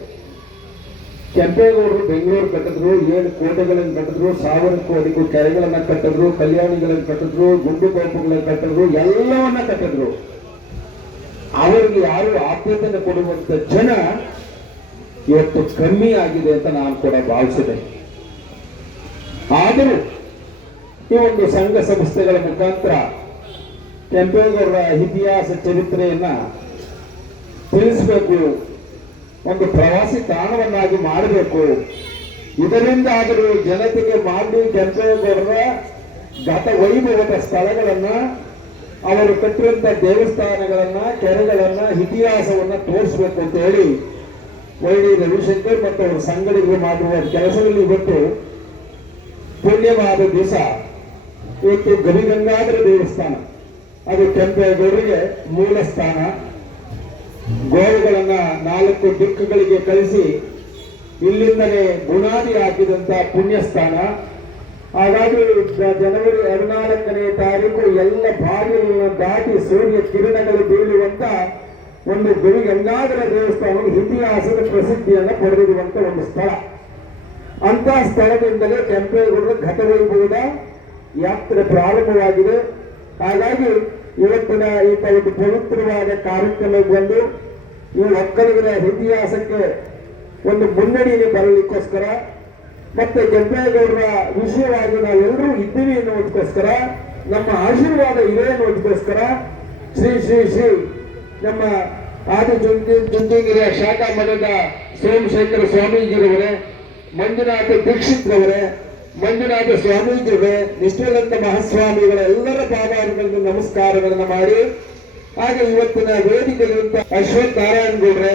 ಕೆಂಪೇಗೌಡರು ಬೆಂಗಳೂರು ಕಟ್ಟಿದ್ರು, 7 ಕೋಟೆಗಳನ್ನು ಕಟ್ಟಿದ್ರು, 1000ಕ್ಕೂ ಅಧಿಕ ಕೆರೆಗಳನ್ನು ಕಟ್ಟಿದ್ರು, ಕಲ್ಯಾಣಿಗಳನ್ನು ಕಟ್ಟಿದ್ರು, ಗುಂಡುಗೋಪುಗಳನ್ನು ಕಟ್ಟಿದ್ರು, ಎಲ್ಲವನ್ನ ಕಟ್ಟಿದ್ರು. ಅವರಿಗೆ ಯಾರು ಆದ್ಯತೆಯನ್ನು ಕೊಡುವಂತ ಜನ ಇವತ್ತು ಕಮ್ಮಿ ಆಗಿದೆ ಅಂತ ನಾನು ಕೂಡ ಭಾವಿಸಿದೆ. ಆದರೂ ಈ ಒಂದು ಸಂಘ ಸಂಸ್ಥೆಗಳ ಮುಖಾಂತರ ಕೆಂಪೇಗೌಡರ ಇತಿಹಾಸ ಚರಿತ್ರೆಯನ್ನ ತಿಳಿಸಬೇಕು, ಒಂದು ಪ್ರವಾಸಿ ತಾಣವನ್ನಾಗಿ ಮಾಡಬೇಕು. ಇದರಿಂದ ಆದರೂ ಜನತೆಗೆ ಮಾಡಿ ಕೆಂಪೇಗೌಡರ ಗತ ವೈಭವದ ಸ್ಥಳಗಳನ್ನ, ಅವರು ಕಟ್ಟಿರುವಂತ ದೇವಸ್ಥಾನಗಳನ್ನ, ಕೆರೆಗಳನ್ನ, ಇತಿಹಾಸವನ್ನ ತೋರಿಸಬೇಕು ಅಂತ ಹೇಳಿ ವೈ ಡಿ ರವಿಶಂಕರ್ ಮತ್ತು ಅವರ ಸಂಘಟಕರು ಮಾಡಿರುವ ಕೆಲಸದಲ್ಲಿ ಇವತ್ತು ಪುಣ್ಯವಾದ ದಿವಸ. ಇವತ್ತು ಗವಿಗಂಗಾಧರ ದೇವಸ್ಥಾನ ಅದು ಕೆಂಪೇಗೌಡರಿಗೆ ಮೂಲ ಸ್ಥಾನ. ಗೋವುಗಳನ್ನ 4 ದಿಕ್ಕುಗಳಿಗೆ ಕಳಿಸಿ ಇಲ್ಲಿಂದಲೇ ಬುನಾದಿ ಹಾಕಿದಂತ ಪುಣ್ಯ ಸ್ಥಾನ. ಹಾಗಾಗಿ ಜನವರಿ 14ನೇ ತಾರೀಕು ಎಲ್ಲ ಬಾಗಿಲನ್ನು ದಾಟಿ ಸೂರ್ಯ ಕಿರಣಗಳು ಬೀಳುವಂತ ಒಂದು ಗವಿಗಂಗಾಧರ ದೇವಸ್ಥಾನ ಇತಿಹಾಸದ ಪ್ರಸಿದ್ಧಿಯನ್ನು ಪಡೆದಿರುವಂತ ಒಂದು ಸ್ಥಳ. ಅಂತ ಸ್ಥಳದಿಂದಲೇ ಕೆಂಪೇಗೌಡರ ಘಟವೈಭವದ ಯಾತ್ರೆ ಪ್ರಾರಂಭವಾಗಿದೆ. ಹಾಗಾಗಿ ಇವತ್ತಿನ ಈ ಒಂದು ಪವಿತ್ರವಾದ ಕಾರ್ಯಕ್ರಮಕ್ಕೆ ಬಂದು ಈ ಒಕ್ಕಲಿಗರ ಇತಿಹಾಸಕ್ಕೆ ಒಂದು ಮುನ್ನಡೆಯನ್ನು ಬರಲಿಕ್ಕೋಸ್ಕರ ಮತ್ತೆ ಕೆಂಪೇಗೌಡರ ವಿಷಯವಾಗಿ ನಾವೆಲ್ಲರೂ ಇದ್ದೀವಿ ಎನ್ನುವುದಕ್ಕೋಸ್ಕರ, ನಮ್ಮ ಆಶೀರ್ವಾದ ಇದೆ ಎನ್ನುವುದಕ್ಕೋಸ್ಕರ ಶ್ರೀ ಶ್ರೀ ಶ್ರೀ ನಮ್ಮ ಆದಿಚುಂಚನಗಿರಿಯ ಶಾಖಾ ಮಠದ ಸೋಮಶೇಖರ ಸ್ವಾಮೀಜಿರವರೇ, ಮಂಜುನಾಥ ದೀಕ್ಷಿತ್ರವರೇ, ಮಂಜುನಾಥ ಸ್ವಾಮೀಜಿಯವರೇ, ನಿಷ್ಠಾನಂದ ಮಹಾಸ್ವಾಮಿಗಳ ಎಲ್ಲರ ಪಾದಾರಗಳನ್ನು ನಮಸ್ಕಾರಗಳನ್ನು ಮಾಡಿ, ಹಾಗೆ ಇವತ್ತಿನ ವೇದಿಕೆಗಿಂತ ಅಶ್ವಥ್ ನಾರಾಯಣ ಗೌಡ್ರೆ,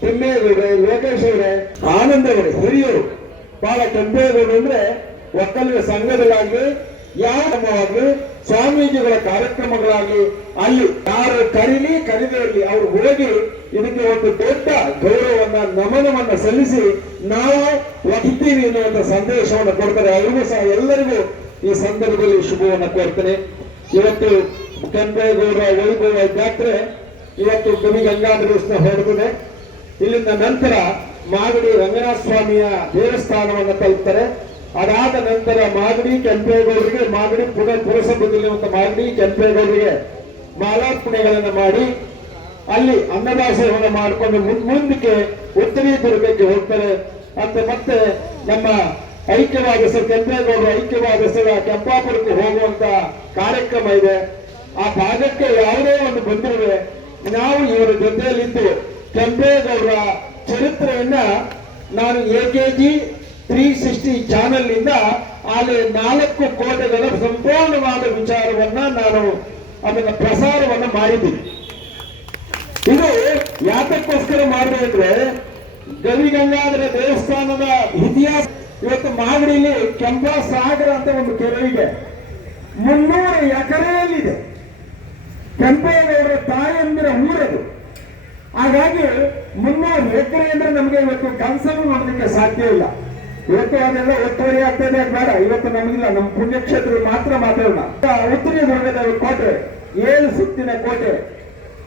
ತಿಮ್ಮೇಗೌಡ್ರೆ, ಲೋಕೇಶ್ ಅವರೇ, ಆನಂದ್ ಅವರೇ, ಹಿರಿಯರು ಬಹಳ ಕೆಂಪೇಗೌಡರು ಅಂದ್ರೆ ಒಕ್ಕಲಿಗ ಸಂಘಗಳಾಗಲಿ ಯಾವಾಗಲಿ ಸ್ವಾಮೀಜಿಗಳ ಕಾರ್ಯಕ್ರಮಗಳಾಗಲಿ ಅಲ್ಲಿ ಯಾರು ಕರೀದೇ ಇರಲಿ ಅವರು ಹೋಗಿ ಇದಕ್ಕೆ ಒಂದು ದೊಡ್ಡ ಗೌರವವನ್ನ ನಮನವನ್ನ ಸಲ್ಲಿಸಿ ನಾವು ಇದ್ದೀವಿ ಎನ್ನುವಂತ ಸಂದೇಶವನ್ನು ಕೊಡ್ತಾರೆ. ಅವರಿಗೂ ಸಹ ಎಲ್ಲರಿಗೂ ಈ ಸಂದರ್ಭದಲ್ಲಿ ಶುಭವನ್ನು ಕೋರ್ತೇನೆ. ಇವತ್ತು ಕೆಂಪೇಗೌಡರ ವೈಭವ ಯಾತ್ರೆ ಇವತ್ತು ಗವಿಗಂಗಾಧರ ಹೊರಡುತ್ತದೆ. ಇಲ್ಲಿಂದ ನಂತರ ಮಾಗಡಿ ರಂಗನಾಥ ಸ್ವಾಮಿಯ ದೇವಸ್ಥಾನವನ್ನು ತಲುಪ್ತಾರೆ. ಅದಾದ ನಂತರ ಮಾಗಡಿ ಕೆಂಪೇಗೌಡರಿಗೆ, ಮಾಗಡಿ ಪುರಸಭೆಯಲ್ಲಿರುವಂತಹ ಮಾಗಡಿ ಕೆಂಪೇಗೌಡರಿಗೆ ಮಾಲಾರ್ಪಣೆಗಳನ್ನು ಮಾಡಿ ಅಲ್ಲಿ ಅನ್ನದಾಸೋಹವನ್ನು ಮಾಡಿಕೊಂಡು ಮುಂದಕ್ಕೆ ಉತ್ತರಿ ದುರ್ಗಕ್ಕೆ ಹೋಗ್ತಾರೆ. ಅಂತ ಮತ್ತೆ ನಮ್ಮ ಐಕ್ಯವಾದ ಸ್ಥಳ ಕೆಂಪೇಗೌಡರ ಐಕ್ಯವಾದ ಸ್ಥಳ ಕೆಂಪಾಪುರಕ್ಕೆ ಹೋಗುವಂತ ಕಾರ್ಯಕ್ರಮ ಇದೆ. ಆ ಭಾಗಕ್ಕೆ ಯಾವುದೇ ಒಂದು ಬಂದಿರುವೆ ನಾವು ಇವರ ಜೊತೆಯಲ್ಲಿದ್ದು ಕೆಂಪೇಗೌಡರ ಚರಿತ್ರೆಯನ್ನ ನಾನು AKG 360 ಚಾನೆಲ್ ಇಂದ ಅಲ್ಲಿ 4 ಕೋಟೆಗಳ ಸಂಪೂರ್ಣವಾದ ವಿಚಾರವನ್ನ ನಾನು ಅದನ್ನ ಪ್ರಸಾರವನ್ನ ಮಾಡಿದ್ದೀನಿ. ಇದು ಯಾತಕ್ಕೋಸ್ಕರ ಮಾಡಿದೆ ಅಂದ್ರೆ ಗವಿಗಂಗಾಧರ ದೇವಸ್ಥಾನದ ಇತಿಹಾಸ. ಇವತ್ತು ಮಾಗಡಿಯಲ್ಲಿ ಕೆಂಪಾ ಸಾಗರ ಅಂತ ಒಂದು ಕೆರೆ ಇದೆ, 300 ಎಕರೆಯಲ್ಲಿದೆ. ಕೆಂಪೇಗೌಡರ ತಾಯಂದಿರ ಊರದು. ಹಾಗಾಗಿ 300 ಎಕರೆ ಅಂದ್ರೆ ನಮಗೆ ಇವತ್ತು ಕನಸನ್ನು ನೋಡಲಿಕ್ಕೆ ಸಾಧ್ಯ ಇಲ್ಲ. ಇವತ್ತು ಅದೆಲ್ಲ ಒತ್ತುವರಿ ಆಗ್ತದೆ ಬೇಡ, ಇವತ್ತು ನಮಗಿಲ್ಲ, ನಮ್ಮ ಪುಣ್ಯಕ್ಷೇತ್ರ ಮಾತ್ರ ಮಾತಾಡೋಣ. ಉತ್ತರಿ ದುರ್ಗದ ಕೋಟೆ 7 ಸುತ್ತಿನ ಕೋಟೆ.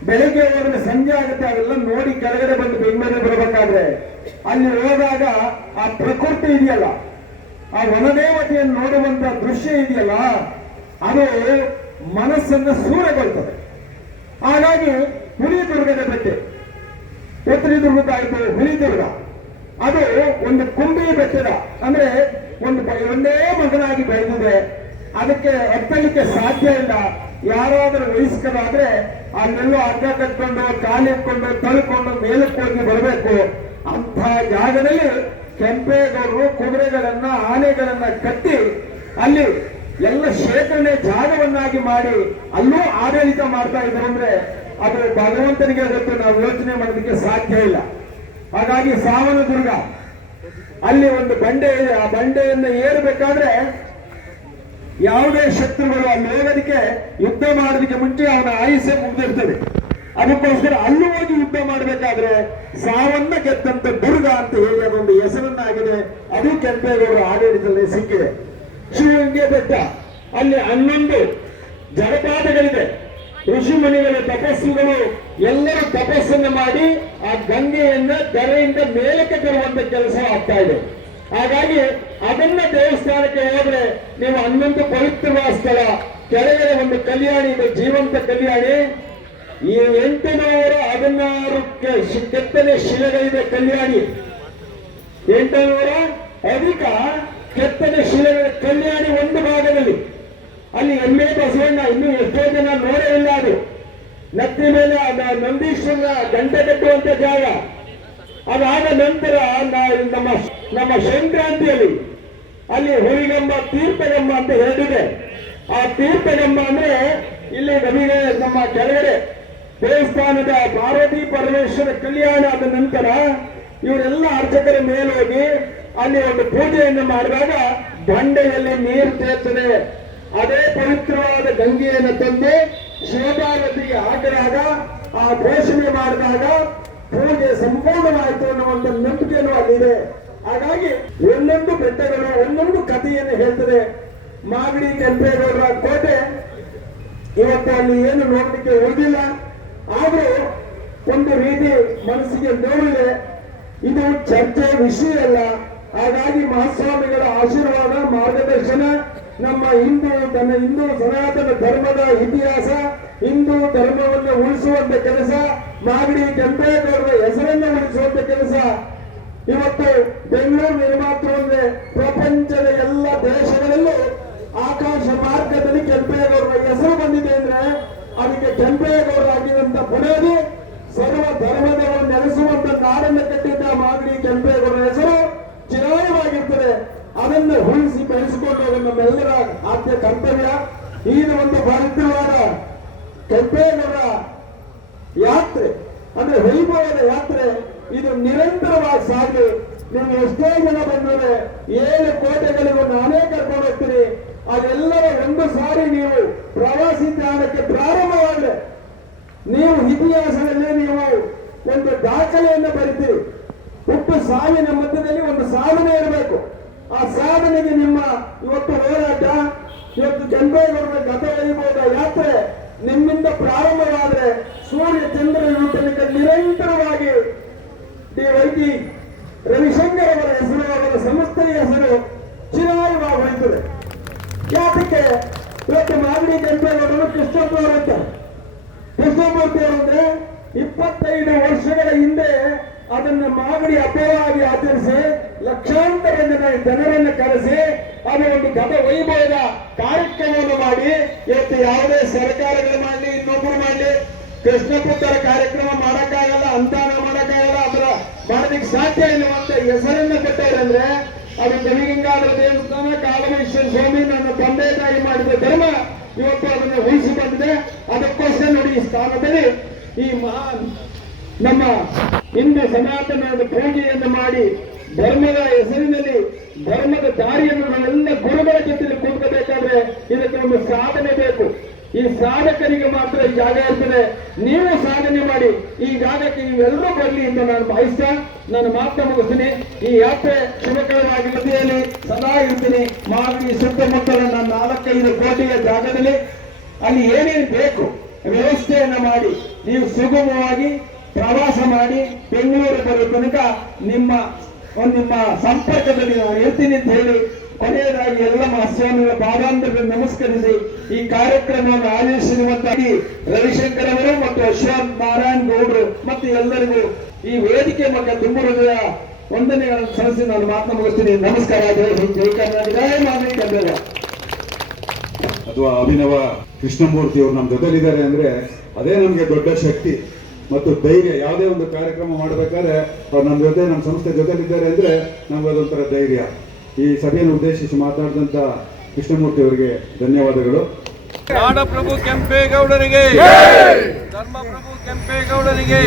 ಬೆಳಿಗ್ಗೆ ಹೋದ್ರೆ ಸಂಜೆ ಆಗುತ್ತೆ, ಅವೆಲ್ಲ ನೋಡಿ ಕೆಳಗಡೆ ಬಂದು ಬೆಂಗಳೂರಿಗೆ ಬರಬೇಕಾದ್ರೆ ಅಲ್ಲಿ ಹೋದಾಗ ಆ ಪ್ರಕೃತಿ ಇದೆಯಲ್ಲ, ಆ ವನದೇವತೆಯನ್ನು ನೋಡುವಂತ ದೃಶ್ಯ ಇದೆಯಲ್ಲ, ಅದು ಮನಸ್ಸನ್ನು ಸೂರೆಗೊಳ್ತದೆ. ಹಾಗಾಗಿ ಹುಲಿದುರ್ಗದ ಬೆಟ್ಟ, ಉತ್ತರಿ ದುರ್ಗದಾಯಿತು ಹುಲಿದುರ್ಗ, ಅದು ಒಂದು ಕುಂಬಿ ಬೆಟ್ಟದ ಅಂದ್ರೆ ಒಂದೇ ಮಗನಾಗಿ ಬೆಳೆದಿದೆ. ಅದಕ್ಕೆ ಹತ್ತಲಿಕ್ಕೆ ಸಾಧ್ಯ ಇಲ್ಲ. ಯಾರಾದರೂ ವಯಸ್ಕರಾದ್ರೆ ಅಲ್ಲೆಲ್ಲೋ ಹಗ್ಗ ಕಟ್ಕೊಂಡು ಕಾಲಿಟ್ಕೊಂಡು ತಳ್ಕೊಂಡು ಮೇಲಕ್ಕೆ ಹೋಗಿ ಬರಬೇಕು. ಅಂತ ಜಾಗದಲ್ಲಿ ಕೆಂಪೇಗೌಡರು ಕುದುರೆಗಳನ್ನ ಆನೆಗಳನ್ನ ಕಟ್ಟಿ ಅಲ್ಲಿ ಎಲ್ಲ ಶೇಖರಣೆ ಜಾಗವನ್ನಾಗಿ ಮಾಡಿ ಅಲ್ಲೂ ಆಡಳಿತ ಮಾಡ್ತಾ ಇದ್ರು ಅಂದ್ರೆ ಅದು ಭಗವಂತನಿಗೆ ಗೊತ್ತು, ನಾವು ಯೋಚನೆ ಮಾಡೋದಕ್ಕೆ ಸಾಧ್ಯ ಇಲ್ಲ. ಹಾಗಾಗಿ ಸಾವನದುರ್ಗ ಅಲ್ಲಿ ಒಂದು ಬಂಡೆ ಇದೆ. ಆ ಬಂಡೆಯನ್ನು ಏರಬೇಕಾದ್ರೆ ಯಾವುದೇ ಶತ್ರುಗಳು ಅಲ್ಲಿ ಹೋಗೋದಕ್ಕೆ ಯುದ್ಧ ಮಾಡೋದಕ್ಕೆ ಮುಂಚೆ ಅವನ ಆಯುಷ್ಯ ಮುಗಿದಿರ್ತದೆ. ಅದಕ್ಕೋಸ್ಕರ ಅಲ್ಲೂ ಹೋಗಿ ಯುದ್ಧ ಮಾಡಬೇಕಾದ್ರೆ ಸಾವನ್ನ ಗೆದ್ದಂತ ದುರ್ಗ ಅಂತ ಹೇಳಿ ಅದೊಂದು ಹೆಸರನ್ನಾಗಿದೆ. ಅದು ಕೆಂಪೇಗೌಡರ ಆಡಳಿತದಲ್ಲಿ ಸಿಕ್ಕಿದೆ. ಶಿವಗಂಗೆ ಬೆಟ್ಟ, ಅಲ್ಲಿ 11 ಜಲಪಾತಗಳಿದೆ. ಋಷಿ ಮುನಿಗಳ ತಪಸ್ಸುಗಳು ಎಲ್ಲರೂ ತಪಸ್ಸನ್ನು ಮಾಡಿ ಆ ಗಂಗೆಯನ್ನ ಧರೆಯಿಂದ ಮೇಲಕ್ಕೆ ತರುವಂತ ಕೆಲಸ ಆಗ್ತಾ ಇದೆ. ಹಾಗಾಗಿ ಅದನ್ನ ದೇವಸ್ಥಾನಕ್ಕೆ ಹೋದ್ರೆ ನೀವು 11 ಪವಿತ್ರವಾದ ಸ್ಥಳ, ಕೆಳಗಡೆ ಒಂದು ಕಲ್ಯಾಣಿ ಇದೆ, ಜೀವಂತ ಕಲ್ಯಾಣಿ. ಈ 816 ಕೆತ್ತನೆ ಶಿಲೆಗಳಿದೆ ಕಲ್ಯಾಣಿ. 800 ಅಧಿಕ ಕೆತ್ತನೆ ಶಿಲೆಗಳ ಕಲ್ಯಾಣಿ ಒಂದು ಭಾಗದಲ್ಲಿ. ಅಲ್ಲಿ ಎಮ್ಮೆ ಬಸವಣ್ಣ ಇನ್ನೂ ಎಷ್ಟೋ ಜನ ನೋಡೇ ಇಲ್ಲ. ಅದು ನತ್ತಿ ಮೇಲೆ ನಂದೀಶ್ವರನ ಗಂಟೆ ಕಟ್ಟುವಂತ ಜಾಗ. ಅದಾದ ನಂತರ ನಮ್ಮ ಸಂಕ್ರಾಂತಿಯಲ್ಲಿ ಅಲ್ಲಿ ಹುಲಿಗಂಬ ತೀರ್ಥಗಂಬ ಅಂತ ಹೇಳಿದೆ. ಆ ತೀರ್ಥಗಂಬ ಅಂದ್ರೆ ಇಲ್ಲಿ ನಮಗೆ ನಮ್ಮ ಕೆಳಗಡೆ ದೇವಸ್ಥಾನದ ಪಾರ್ವತಿ ಪರಮೇಶ್ವರ ಕಲ್ಯಾಣ ಆದ ನಂತರ ಇವರೆಲ್ಲ ಅರ್ಚಕರ ಮೇಲೋಗಿ ಅಲ್ಲಿ ಒಂದು ಪೂಜೆಯನ್ನು ಮಾಡಿದಾಗ ಬಂಡೆಯಲ್ಲಿ ನೀರು ತೇರ್ತದೆ. ಅದೇ ಪವಿತ್ರವಾದ ಗಂಗೆಯನ್ನು ತಂದು ಶಿವಪಾರ್ವತಿಗೆ ಹಾಕಿದಾಗ ಆ ಘೋಷಣೆ ಮಾಡಿದಾಗ ಪೂಜೆ ಸಂಪೂರ್ಣವಾಯಿತು ಅನ್ನುವಂಥ ನಂಬಿಕೆಯೂ ಅಲ್ಲಿದೆ. ಹಾಗಾಗಿ ಒಂದೊಂದು ಬೆಟ್ಟಗಳು ಒಂದೊಂದು ಕಥೆಯನ್ನು ಹೇಳ್ತದೆ. ಮಾಗಡಿ ಕೆಂಪೇಗೌಡರ ಕೋಟೆ ಇವತ್ತು ಅಲ್ಲಿ ಏನು ನೋಡ್ಲಿಕ್ಕೆ ಉಳಿದಿಲ್ಲ, ಆದ್ರೂ ಒಂದು ರೀತಿ ಮನಸ್ಸಿಗೆ ನೋವಿದೆ. ಇದು ಚರ್ಚೆ ವಿಷಯ ಅಲ್ಲ. ಹಾಗಾಗಿ ಮಹಾಸ್ವಾಮಿಗಳ ಆಶೀರ್ವಾದ, ಮಾರ್ಗದರ್ಶನ, ನಮ್ಮ ಹಿಂದೂ ಸನಾತನ ಧರ್ಮದ ಇತಿಹಾಸ, ಹಿಂದೂ ಧರ್ಮವನ್ನು ಉಳಿಸುವಂತ ಕೆಲಸ, ಮಾಗಡಿ ಕೆಂಪೇಗೌಡರ ಹೆಸರನ್ನು ಉಳಿಸುವಂತ ಕೆಲಸ ಇವತ್ತು ಬೆಂಗಳೂರು ನಿರ್ಮಾತೃ ಪ್ರಪಂಚದ ಎಲ್ಲ ದೇಶಗಳಲ್ಲೂ ಆಕಾಶ ಮಾರ್ಗದಲ್ಲಿ ಕೆಂಪೇಗೌಡರ ಹೆಸರು ಬಂದಿದೆ ಅಂದ್ರೆ ಅದಕ್ಕೆ ಕೆಂಪೇಗೌಡರು ಆಗಿದಂತ ಬುನಾದಿ, ಸರ್ವ ಧರ್ಮದವರು ನೆಲೆಸುವಂತ ನಾಡನ್ನು ಕಟ್ಟಿದ್ದ ಮಾಗಡಿ ಕೆಂಪೇಗೌಡರ ಹೆಸರು ಚಿರಾಯವಾಗಿರ್ತದೆ. ಅದನ್ನು ಉಳಿಸಿ ಬೆಳೆಸಿಕೊಂಡು ಹೋಗೋದು ನಮ್ಮೆಲ್ಲರ ಆದ್ಯ ಕರ್ತವ್ಯ. ಇದು ಒಂದು ಭವ್ಯವಾದ ಕೆಂಪೇಗೌಡರ ಯಾತ್ರೆ ಅಂದ್ರೆ ವೈಭವದ ಯಾತ್ರೆ. ಇದು ನಿರಂತರವಾಗಿ ಸಾಗಿ ನೀವು ಎಷ್ಟೇ ಜನ ಬಂದರೆ 7 ಕೋಟೆಗಳಿಗೂ ನಾನೇ ಕರ್ಕೊಂಡು ಹೋಗ್ತೀನಿ. ಅದೆಲ್ಲರ ಒಂದು ಸಾರಿ ನೀವು ಪ್ರವಾಸಿ ತಾಣಕ್ಕೆ ಪ್ರಾರಂಭವಾಗಲಿ ನೀವು ಇತಿಹಾಸದಲ್ಲಿ ನೀವು ಒಂದು ದಾಖಲೆಯನ್ನು ಬರೀತೀರಿ. ಹುಟ್ಟು ಸಾವಿನ ಮಧ್ಯದಲ್ಲಿ ಒಂದು ಸಾಧನೆ ಇರಬೇಕು. ಆ ಸಾಧನೆಗೆ ನಿಮ್ಮ ಇವತ್ತು ಹೋರಾಟ, ಇವತ್ತು ಕೆಂಪೇಗೌಡರ ಗತವೈಭವದ ಯಾತ್ರೆ ನಿಮ್ಮಿಂದ ಪ್ರಾರಂಭವಾದರೆ ಸೂರ್ಯ ಚಂದ್ರ ತನಕ ನಿರಂತರವಾಗಿ ಡಿ ರವಿಶಂಕರ್ ಅವರ ಹೆಸರು, ಅವರ ಸಂಸ್ಥೆಯ ಹೆಸರು ಚಿರಾಯವಾಗಿ ಉಳಿಯುತ್ತದೆ. ಯಾತಕ್ಕೆ ಇವತ್ತು ಮಾಗಡಿ ಕೆಂಪೇಗೌಡರು ಕೃಷ್ಣಪ್ಪನವರು ಅಂತಾರೆ. ಕೃಷ್ಣಮೂರ್ತಿ ಅವರು ಅಂದ್ರೆ 25 ವರ್ಷಗಳ ಹಿಂದೆ ಅದನ್ನ ಮಾಗಡಿ ಹಬ್ಬವಾಗಿ ಆಚರಿಸಿ ಲಕ್ಷಾಂತರ ಜನರನ್ನು ಕರೆಸಿ ಅದು ಒಂದು ಗತ ವೈಭವದ ಕಾರ್ಯಕ್ರಮವನ್ನು ಮಾಡಿ ಇವತ್ತು ಯಾವುದೇ ಸರ್ಕಾರಗಳು ಮಾಡಲಿ ಇನ್ನೊಬ್ಬರು ಮಾಡಲಿ ಕೃಷ್ಣಪುತ್ತರ ಕಾರ್ಯಕ್ರಮ ಮಾಡಕ್ಕಾಗಲ್ಲ, ಅನುದಾನ ಮಾಡಕ್ಕಾಗಲ್ಲ, ಅದರ ಮಾಡೋದಕ್ಕೆ ಸಾಧ್ಯ ಇಲ್ಲವಂತ ಹೆಸರನ್ನು ಕೊಟ್ಟವರಂದ್ರೆ ಅದು ಗವಿಗಂಗಾಧರ ದೇವಸ್ಥಾನ, ಕಾಲಮೇಶ್ವರ ಸ್ವಾಮಿ, ನನ್ನ ತಂದೆ ತಾಯಿ ಮಾಡಿದ ಧರ್ಮ ಇವತ್ತು ಅದನ್ನು ಉಳಿಸಿ ಬಂದಿದೆ. ಅದಕ್ಕೋಸ್ಕರ ನೋಡಿ ಈ ಸ್ಥಾನದಲ್ಲಿ ಈ ನಮ್ಮ ಹಿಂದೂ ಸನಾತನದ ಪೂಜೆಯನ್ನು ಮಾಡಿ ಧರ್ಮದ ಹೆಸರಿನಲ್ಲಿ ಧರ್ಮದ ದಾರಿಯನ್ನು ನಾವೆಲ್ಲ ಗುರುಗಳ ಜೊತೆ ಕೂತ್ಕೋಬೇಕಾದ್ರೆ ಇದಕ್ಕೆ ಒಂದು ಸಾಧನೆ ಬೇಕು. ಈ ಸಾಧಕರಿಗೆ ಮಾತ್ರ ಈ ಜಾಗ ಇರ್ತದೆ. ನೀವು ಸಾಧನೆ ಮಾಡಿ ಈ ಜಾಗಕ್ಕೆ ನೀವೆಲ್ಲರೂ ಬರಲಿ ಅಂತ ನಾನು ಭಾವಿಸ್ತಾ ನಾನು ಮಾತ್ರ ಮುಗಿಸ್ತೀನಿ. ಈ ಯಾತ್ರೆ ಶುಭಕರವಾಗಿ ಜೊತೆಯಲ್ಲಿ ಸದಾ ಇರ್ತೀನಿ. ಮಾಗಡಿ ಸುತ್ತಮುತ್ತಲ ನನ್ನ 4-5 ಕೋಟೆಯ ಜಾಗದಲ್ಲಿ ಅಲ್ಲಿ ಏನೇನು ಬೇಕು ವ್ಯವಸ್ಥೆಯನ್ನ ಮಾಡಿ ನೀವು ಸುಗಮವಾಗಿ ಪ್ರವಾಸ ಮಾಡಿ ಬೆಂಗಳೂರು ಬರೋ ತನಕ ನಿಮ್ಮ ಸಂಪರ್ಕದಲ್ಲಿ ನಾನು ಇರ್ತೀನಿ ಅಂತ ಹೇಳಿ ಕೊನೆಯದಾಗಿ ಎಲ್ಲ ಮಹಾಸ್ವಾಮಿಗಳ ಪಾದಾಂತರಕ್ಕೆ ನಮಸ್ಕರಿಸಿ ಈ ಕಾರ್ಯಕ್ರಮವನ್ನು ಆಯೋಜಿಸಿರುವಂತಾಗಿ ರವಿಶಂಕರ್ ಅವರು ಮತ್ತು ಅಶ್ವಥ್ ನಾರಾಯಣ್ ಗೌಡರು ಮತ್ತು ಎಲ್ಲರಿಗೂ ಈ ವೇದಿಕೆ ಮೂಲಕ ತುಂಬ ಹೃದಯ ವಂದನೆಗಳನ್ನು ಸಲ್ಲಿಸಿ ನಾನು ಮಾತನ್ನ ಮುಗಿಸ್ತೀನಿ. ನಮಸ್ಕಾರ. ಜೈ ಕರ್ನಾಟಕ, ಜೈ ಮಾಗಡಿ ಕೆಂಪೇಗೌಡ. ಅಥವಾ ಅಭಿನವ ಕೃಷ್ಣಮೂರ್ತಿ ಅವರು ನಮ್ಮ ಜೊತೆಲಿದ್ದಾರೆ ಅಂದ್ರೆ ಅದೇ ನಮಗೆ ದೊಡ್ಡ ಶಕ್ತಿ ಮತ್ತು ಧೈರ್ಯ. ಯಾವುದೇ ಒಂದು ಕಾರ್ಯಕ್ರಮ ಮಾಡಬೇಕಾದ್ರೆ ಅವ್ರು ನಮ್ಮ ಜೊತೆ, ನಮ್ಮ ಸಂಸ್ಥೆ ಜೊತೆಲಿದ್ದಾರೆ ಅಂದ್ರೆ ನಮ್ಗೆ ಅದೊಂಥರ ಧೈರ್ಯ. ಈ ಸಭೆಯನ್ನು ಉದ್ದೇಶಿಸಿ ಮಾತನಾಡಿದಂತ ಕೃಷ್ಣಮೂರ್ತಿ ಅವರಿಗೆ ಧನ್ಯವಾದಗಳು. ನಾಡಪ್ರಭು ಕೆಂಪೇಗೌಡರಿಗೆ, ಧರ್ಮಪ್ರಭು ಕೆಂಪೇಗೌಡರಿಗೆ,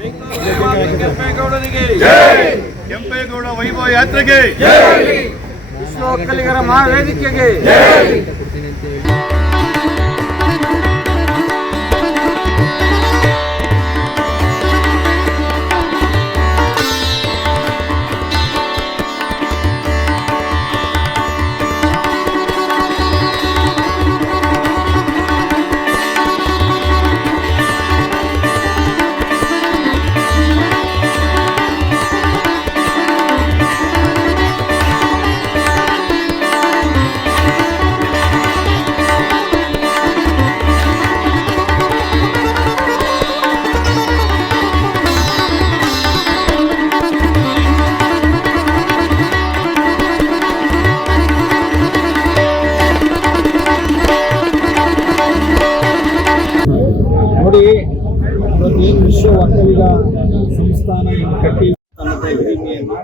ಬೆಂಗಳೂರು ಕೆಂಪೇಗೌಡರಿಗೆ, ಕೆಂಪೇಗೌಡ ವೈಭವ ಯಾತ್ರೆಗೆ, ವಿಶ್ವ ಒಕ್ಕಲಿಗರ ಮಹಾವೇದಿಕೆಗೆ. ನೋಡಿ, ಇವತ್ತೇನು ವಿಶ್ವ ಒಕ್ಕಲಿಗ ಸಂಸ್ಥಾನ ಏನು ಕಟ್ಟಿ ತನ್ನದ ಹಿರಿಮೆಯನ್ನು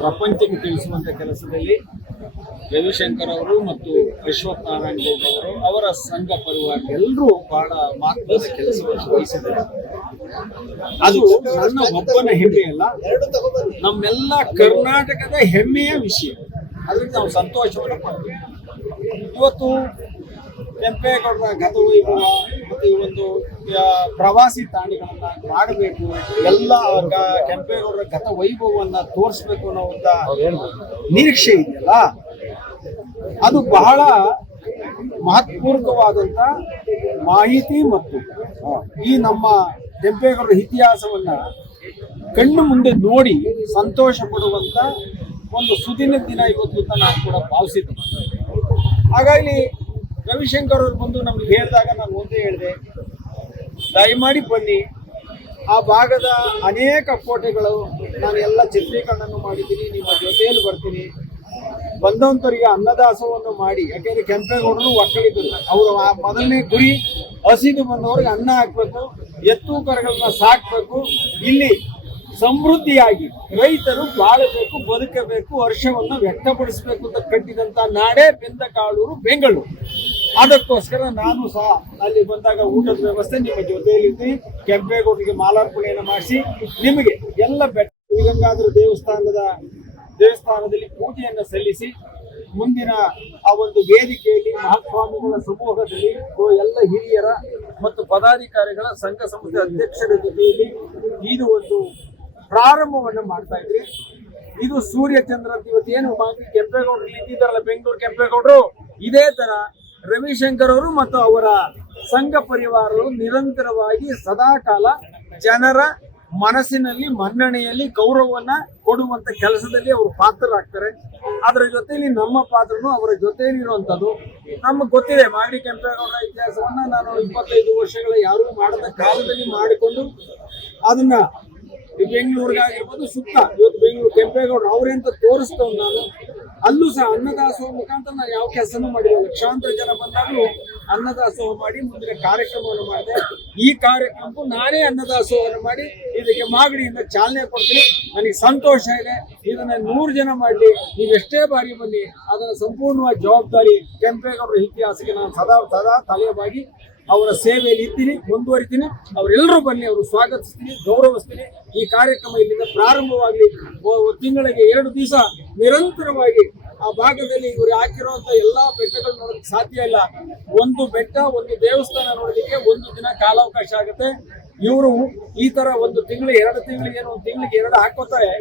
ಪ್ರಪಂಚಕ್ಕೆ ತಿಳಿಸುವಂಥ ಕೆಲಸದಲ್ಲಿ ರವಿಶಂಕರ್ ಅವರು ಮತ್ತು ಅಶ್ವಥ್ ನಾರಾಯಣ್ ಗೌಡ ಅವರು ಅವರ ಸಂಘ ಪರಿವಾರ ಎಲ್ಲರೂ ಬಹಳ ಮಹತ್ವದ ಕೆಲಸವನ್ನು ವಹಿಸಿದ್ದಾರೆ. ಅದು ನನ್ನ ಒಬ್ಬನ ಹೆಮ್ಮೆ ಅಲ್ಲ, ನಮ್ಮೆಲ್ಲ ಕರ್ನಾಟಕದ ಹೆಮ್ಮೆಯ ವಿಷಯ. ಅದರಿಂದ ನಾವು ಸಂತೋಷವನ್ನು ಪಡ್ತೀವಿ. ಇವತ್ತು ಕೆಂಪೇಗೌಡರ ಗತವೈಭವ ಮತ್ತು ಈ ಒಂದು ಪ್ರವಾಸಿ ತಾಣಗಳನ್ನ ಮಾಡಬೇಕು, ಎಲ್ಲ ಕೆಂಪೇಗೌಡರ ಗತವೈಭವವನ್ನ ತೋರಿಸ್ಬೇಕು ಅನ್ನೋ ಒಂದು ನಿರೀಕ್ಷೆ ಇದೆಯಲ್ಲ, ಅದು ಬಹಳ ಮಹತ್ವಪೂರ್ವಕವಾದಂತ ಮಾಹಿತಿ ಮತ್ತು ಈ ನಮ್ಮ ಕೆಂಪೇಗೌಡರ ಇತಿಹಾಸವನ್ನ ಕಣ್ಣು ಮುಂದೆ ನೋಡಿ ಸಂತೋಷ ಪಡುವಂತ ಒಂದು ಸುದಿನ ದಿನ ಇವತ್ತು ಅಂತ ನಾನು ಕೂಡ ಭಾವಿಸಿದ್ದೆ. ಹಾಗಾಗಿ ರವಿಶಂಕರ್ ಅವರು ಬಂದು ನಮ್ಗೆ ಹೇಳಿದಾಗ ನಾನು ಒಂದೇ ಹೇಳಿದೆ, ದಯಮಾಡಿ ಬನ್ನಿ, ಆ ಭಾಗದ ಅನೇಕ ಕೋಟೆಗಳು ನಾನು ಎಲ್ಲ ಚಿತ್ರೀಕರಣವನ್ನು ಮಾಡಿದ್ದೀನಿ, ನಿಮ್ಮ ಜೊತೆಯಲ್ಲಿ ಬರ್ತೀನಿ, ಬಂದಂಥವರಿಗೆ ಅನ್ನದಾಸೋಹವನ್ನು ಮಾಡಿ. ಯಾಕೆಂದ್ರೆ ಕೆಂಪೇಗೌಡರು ಒಕ್ಕಲಿಗರು, ಅವರು ಆ ಮೊದಲನೇ ಗುರಿ ಹಸಿದು ಬಂದವರಿಗೆ ಅನ್ನ ಹಾಕ್ಬೇಕು, ಎತ್ತು ಕರುಗಳನ್ನ ಸಾಕ್ಬೇಕು, ಇಲ್ಲಿ ಸಮೃದ್ಧಿಯಾಗಿ ರೈತರು ಬಾಳಬೇಕು, ಬದುಕಬೇಕು, ಹರ್ಷವನ್ನು ವ್ಯಕ್ತಪಡಿಸಬೇಕು ಅಂತ ಕಟ್ಟಿದಂತ ನಾಡೇ ಬೆಂದಕಾಳೂರು ಬೆಂಗಳೂರು. ಅದಕ್ಕೋಸ್ಕರ ನಾನು ಸಹ ಅಲ್ಲಿ ಬಂದಾಗ ಊಟದ ವ್ಯವಸ್ಥೆ ನಿಮ್ಮ ಜೊತೆಯಲ್ಲಿರ್ತೀನಿ, ಕೆಂಪೇಗೌಡರಿಗೆ ಮಾಲಾರ್ಪಣೆಯನ್ನು ಮಾಡಿಸಿ ನಿಮಗೆ ಎಲ್ಲ ಶ್ರೀಗಂಗಾಧರ ದೇವಸ್ಥಾನದಲ್ಲಿ ಪೂಜೆಯನ್ನು ಸಲ್ಲಿಸಿ ಮುಂದಿನ ಆ ಒಂದು ವೇದಿಕೆಯಲ್ಲಿ ಮಹಾಸ್ವಾಮಿಗಳ ಸಮೂಹದಲ್ಲಿ ಎಲ್ಲ ಹಿರಿಯರ ಮತ್ತು ಪದಾಧಿಕಾರಿಗಳ ಸಂಘ ಸಂಸ್ಥೆ ಅಧ್ಯಕ್ಷರ ಜೊತೆಯಲ್ಲಿ ಇದು ಒಂದು ಪ್ರಾರಂಭವನ್ನು ಮಾಡ್ತಾ ಇದ್ರಿ. ಇದು ಸೂರ್ಯ ಚಂದ್ರ ಇವತ್ತು ಏನು ಕೆಂಪೇಗೌಡರು ಇದ್ದಿದ್ದಾರಲ್ಲ, ಬೆಂಗಳೂರು ಕೆಂಪೇಗೌಡರು, ಇದೇ ತರ ರವಿಶಂಕರ್ ಅವರು ಮತ್ತು ಅವರ ಸಂಘ ಪರಿವಾರರು ನಿರಂತರವಾಗಿ ಸದಾಕಾಲ ಜನರ ಮನಸ್ಸಿನಲ್ಲಿ ಮನ್ನಣೆಯಲ್ಲಿ ಗೌರವವನ್ನ ಕೊಡುವಂತ ಕೆಲಸದಲ್ಲಿ ಅವರು ಪಾತ್ರರಾಗ್ತಾರೆ. ಅದರ ಜೊತೆಯಲ್ಲಿ ನಮ್ಮ ಪಾತ್ರನು ಅವರ ಜೊತೆಯಲ್ಲಿ ಇರುವಂತದ್ದು ನಮಗೆ ಗೊತ್ತಿದೆ. ಮಾಗಡಿ ಕೆಂಪೇಗೌಡರ ಇತಿಹಾಸವನ್ನ ನಾನು 25 ವರ್ಷಗಳ ಯಾರೂ ಮಾಡದ ಕಾಲದಲ್ಲಿ ಮಾಡಿಕೊಂಡು ಅದನ್ನ ಬೆಂಗಳೂರಿಗಾಗಿರ್ಬೋದು ಸುತ್ತ ಇವತ್ತು ಬೆಂಗಳೂರು ಕೆಂಪೇಗೌಡರು ಅವರೆಂತ ತೋರಿಸ್ತವ್ ನಾನು. ಅಲ್ಲೂ ಸಹ ಅನ್ನದಾಸೋಹ ಮುಖಾಂತರ ನಾನು ಯಾವ ಕೆಲಸನೂ ಮಾಡಿಲ್ಲ. ಲಕ್ಷಾಂತರ ಜನ ಬಂದಾಗಲೂ ಅನ್ನದಾಸೋಹ ಮಾಡಿ ಮುಂದಿನ ಕಾರ್ಯಕ್ರಮವನ್ನು ಮಾಡಿದೆ. ಈ ಕಾರ್ಯಕ್ರಮಕ್ಕೂ ನಾನೇ ಅನ್ನದಾಸೋಹವನ್ನು ಮಾಡಿ ಇದಕ್ಕೆ ಮಾಗಡಿಯಿಂದ ಚಾಲನೆ ಕೊಡ್ತೀನಿ. ನನಗೆ ಸಂತೋಷ ಇದೆ. ಇದನ್ನ 100 ಜನ ಮಾಡಲಿ, ನೀವೆಷ್ಟೇ ಬಾರಿ ಬನ್ನಿ, ಅದರ ಸಂಪೂರ್ಣವಾಗಿ ಜವಾಬ್ದಾರಿ ಕೆಂಪೇಗೌಡರ ಇತಿಹಾಸಕ್ಕೆ ನಾನು ಸದಾ ತಲೆಯವಾಗಿ ಅವರ ಸೇವೆಯಲ್ಲಿ ಇದ್ದೀನಿ, ಮುಂದುವರಿತೀನಿ. ಅವರೆಲ್ಲರೂ ಬನ್ನಿ, ಅವರು ಸ್ವಾಗತಿಸ್ತೀನಿ, ಗೌರವಿಸ್ತೀನಿ. ಈ ಕಾರ್ಯಕ್ರಮ ಇಲ್ಲಿಂದ ಪ್ರಾರಂಭವಾಗಿ ತಿಂಗಳಿಗೆ 2 ದಿವಸ ನಿರಂತರವಾಗಿ ಆ ಭಾಗದಲ್ಲಿ ಇವರು ಹಾಕಿರುವಂತ ಎಲ್ಲಾ ಬೆಟ್ಟಗಳು ನೋಡೋದಕ್ಕೆ ಸಾಧ್ಯ ಇಲ್ಲ. ಒಂದು ಬೆಟ್ಟ, ಒಂದು ದೇವಸ್ಥಾನ ನೋಡಲಿಕ್ಕೆ 1 ದಿನ ಕಾಲಾವಕಾಶ ಆಗುತ್ತೆ. ಇವರು ಈ ತರ 1 ತಿಂಗಳು 2 ತಿಂಗಳಿಗೆ ಏನು 1 ತಿಂಗಳಿಗೆ 2 ಹಾಕೋತಾರೆ.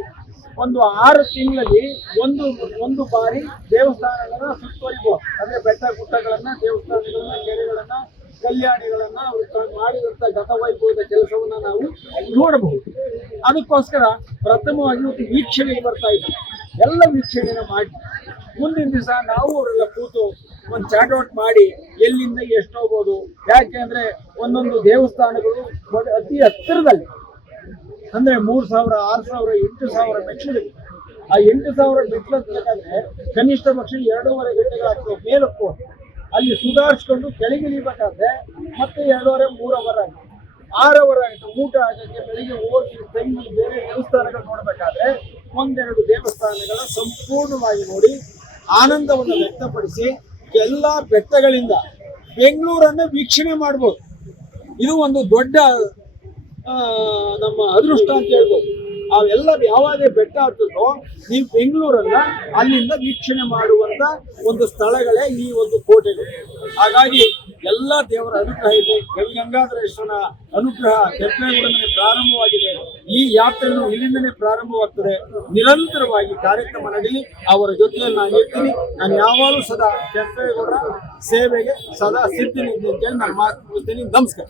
ಒಂದು 6 ತಿಂಗಳಲ್ಲಿ ಒಂದು ಬಾರಿ ದೇವಸ್ಥಾನಗಳನ್ನ ಸುತ್ತುವರಿಬಹುದು. ಅಂದ್ರೆ ಬೆಟ್ಟ ಗುಡ್ಡಗಳನ್ನ, ದೇವಸ್ಥಾನಗಳನ್ನ, ಕೆರೆಗಳನ್ನ, ಕಲ್ಯಾಣಿಗಳನ್ನ ಅವರು ಮಾಡಿದಂತ ಗತವೈಭವದ ಕೆಲಸವನ್ನ ನಾವು ನೋಡಬಹುದು. ಅದಕ್ಕೋಸ್ಕರ ಪ್ರಥಮವಾಗಿ ಇವತ್ತು ವೀಕ್ಷಣೆಗೆ ಬರ್ತಾ ಇದ್ದೀವಿ. ಎಲ್ಲ ವೀಕ್ಷಣೆನ ಮಾಡಿ ಮುಂದಿನ ದಿವಸ ನಾವು ಅವರೆಲ್ಲ ಕೂತು ಒಂದು ಚಾರ್ಟ್ ಔಟ್ ಮಾಡಿ ಎಲ್ಲಿಂದ ಎಷ್ಟು ಹೋಗ್ಬೋದು. ಯಾಕೆಂದ್ರೆ ಒಂದೊಂದು ದೇವಸ್ಥಾನಗಳು ಅತಿ ಹತ್ತಿರದಲ್ಲಿ, ಅಂದ್ರೆ 3,000, 6,000, 8,000 ಮೆಟ್ಲಿದೆ. ಆ 8,000 ಮೆಟ್ಲು ಹತ್ತಬೇಕಾದ್ರೆ ಕನಿಷ್ಠ ಪಕ್ಷ 2.5 ಗಂಟೆಗಳಾಗ್ತವೆ ಮೇಲಕ್ಕೂ. ಅಲ್ಲಿ ಸುಧಾರಿಸ್ಕೊಂಡು ಕೆಳಗಿಳಿಬೇಕಾದ್ರೆ ಮತ್ತೆ 2.5, 3 ಅವರ್ ಆಗುತ್ತೆ, 6 ಅವರ್ ಆಗುತ್ತೆ. ಊಟ ಆಗಕ್ಕೆ ಬೆಳಿಗ್ಗೆ ಹೋಗಿ ತಂಗಿ ಬೇರೆ ದೇವಸ್ಥಾನಗಳು ನೋಡ್ಬೇಕಾದ್ರೆ 1-2 ದೇವಸ್ಥಾನಗಳ ಸಂಪೂರ್ಣವಾಗಿ ನೋಡಿ ಆನಂದವನ್ನು ವ್ಯಕ್ತಪಡಿಸಿ ಎಲ್ಲಾ ಬೆಟ್ಟಗಳಿಂದ ಬೆಂಗಳೂರನ್ನ ವೀಕ್ಷಣೆ ಮಾಡ್ಬೋದು. ಇದು ಒಂದು ದೊಡ್ಡ ನಮ್ಮ ಅದೃಷ್ಟ ಅಂತ ಹೇಳ್ಬೋದು. ಅವೆಲ್ಲ ಯಾವಾಗೇ ಬೆಟ್ಟ ಹತ್ತಿದ್ರೋ ನೀವು ಬೆಂಗಳೂರನ್ನ ಅಲ್ಲಿಂದ ವೀಕ್ಷಣೆ ಮಾಡುವಂತ ಒಂದು ಸ್ಥಳಗಳೇ ಈ ಒಂದು ಕೋಟೆಗಳು. ಹಾಗಾಗಿ ಎಲ್ಲ ದೇವರ ಅನುಗ್ರಹ ಇದೆ. ಗವಿಗಂಗಾಧರೇಶ್ವರನ ಅನುಗ್ರಹ ಕೆಂಪೇಗೌಡನಿಂದ ಪ್ರಾರಂಭವಾಗಿದೆ. ಈ ಯಾತ್ರೆಯನ್ನು ಇಲ್ಲಿಂದನೇ ಪ್ರಾರಂಭವಾಗ್ತದೆ. ನಿರಂತರವಾಗಿ ಕಾರ್ಯಕ್ರಮ ನಡೀಲಿ, ಅವರ ಜೊತೆಯಲ್ಲಿ ನಾನು ಇರ್ತೀನಿ. ನಾನು ಯಾವಾಗಲೂ ಸದಾ ಕೆಂಪೇಗೌಡರ ಸೇವೆಗೆ ಸದಾ ಸಿದ್ಧನಿದ್ದೀನಿ ಅಂತೇಳಿ ನಾನು ಮಾತು ಮುಗಿಸ್ತೀನಿ. ನಮಸ್ಕಾರ.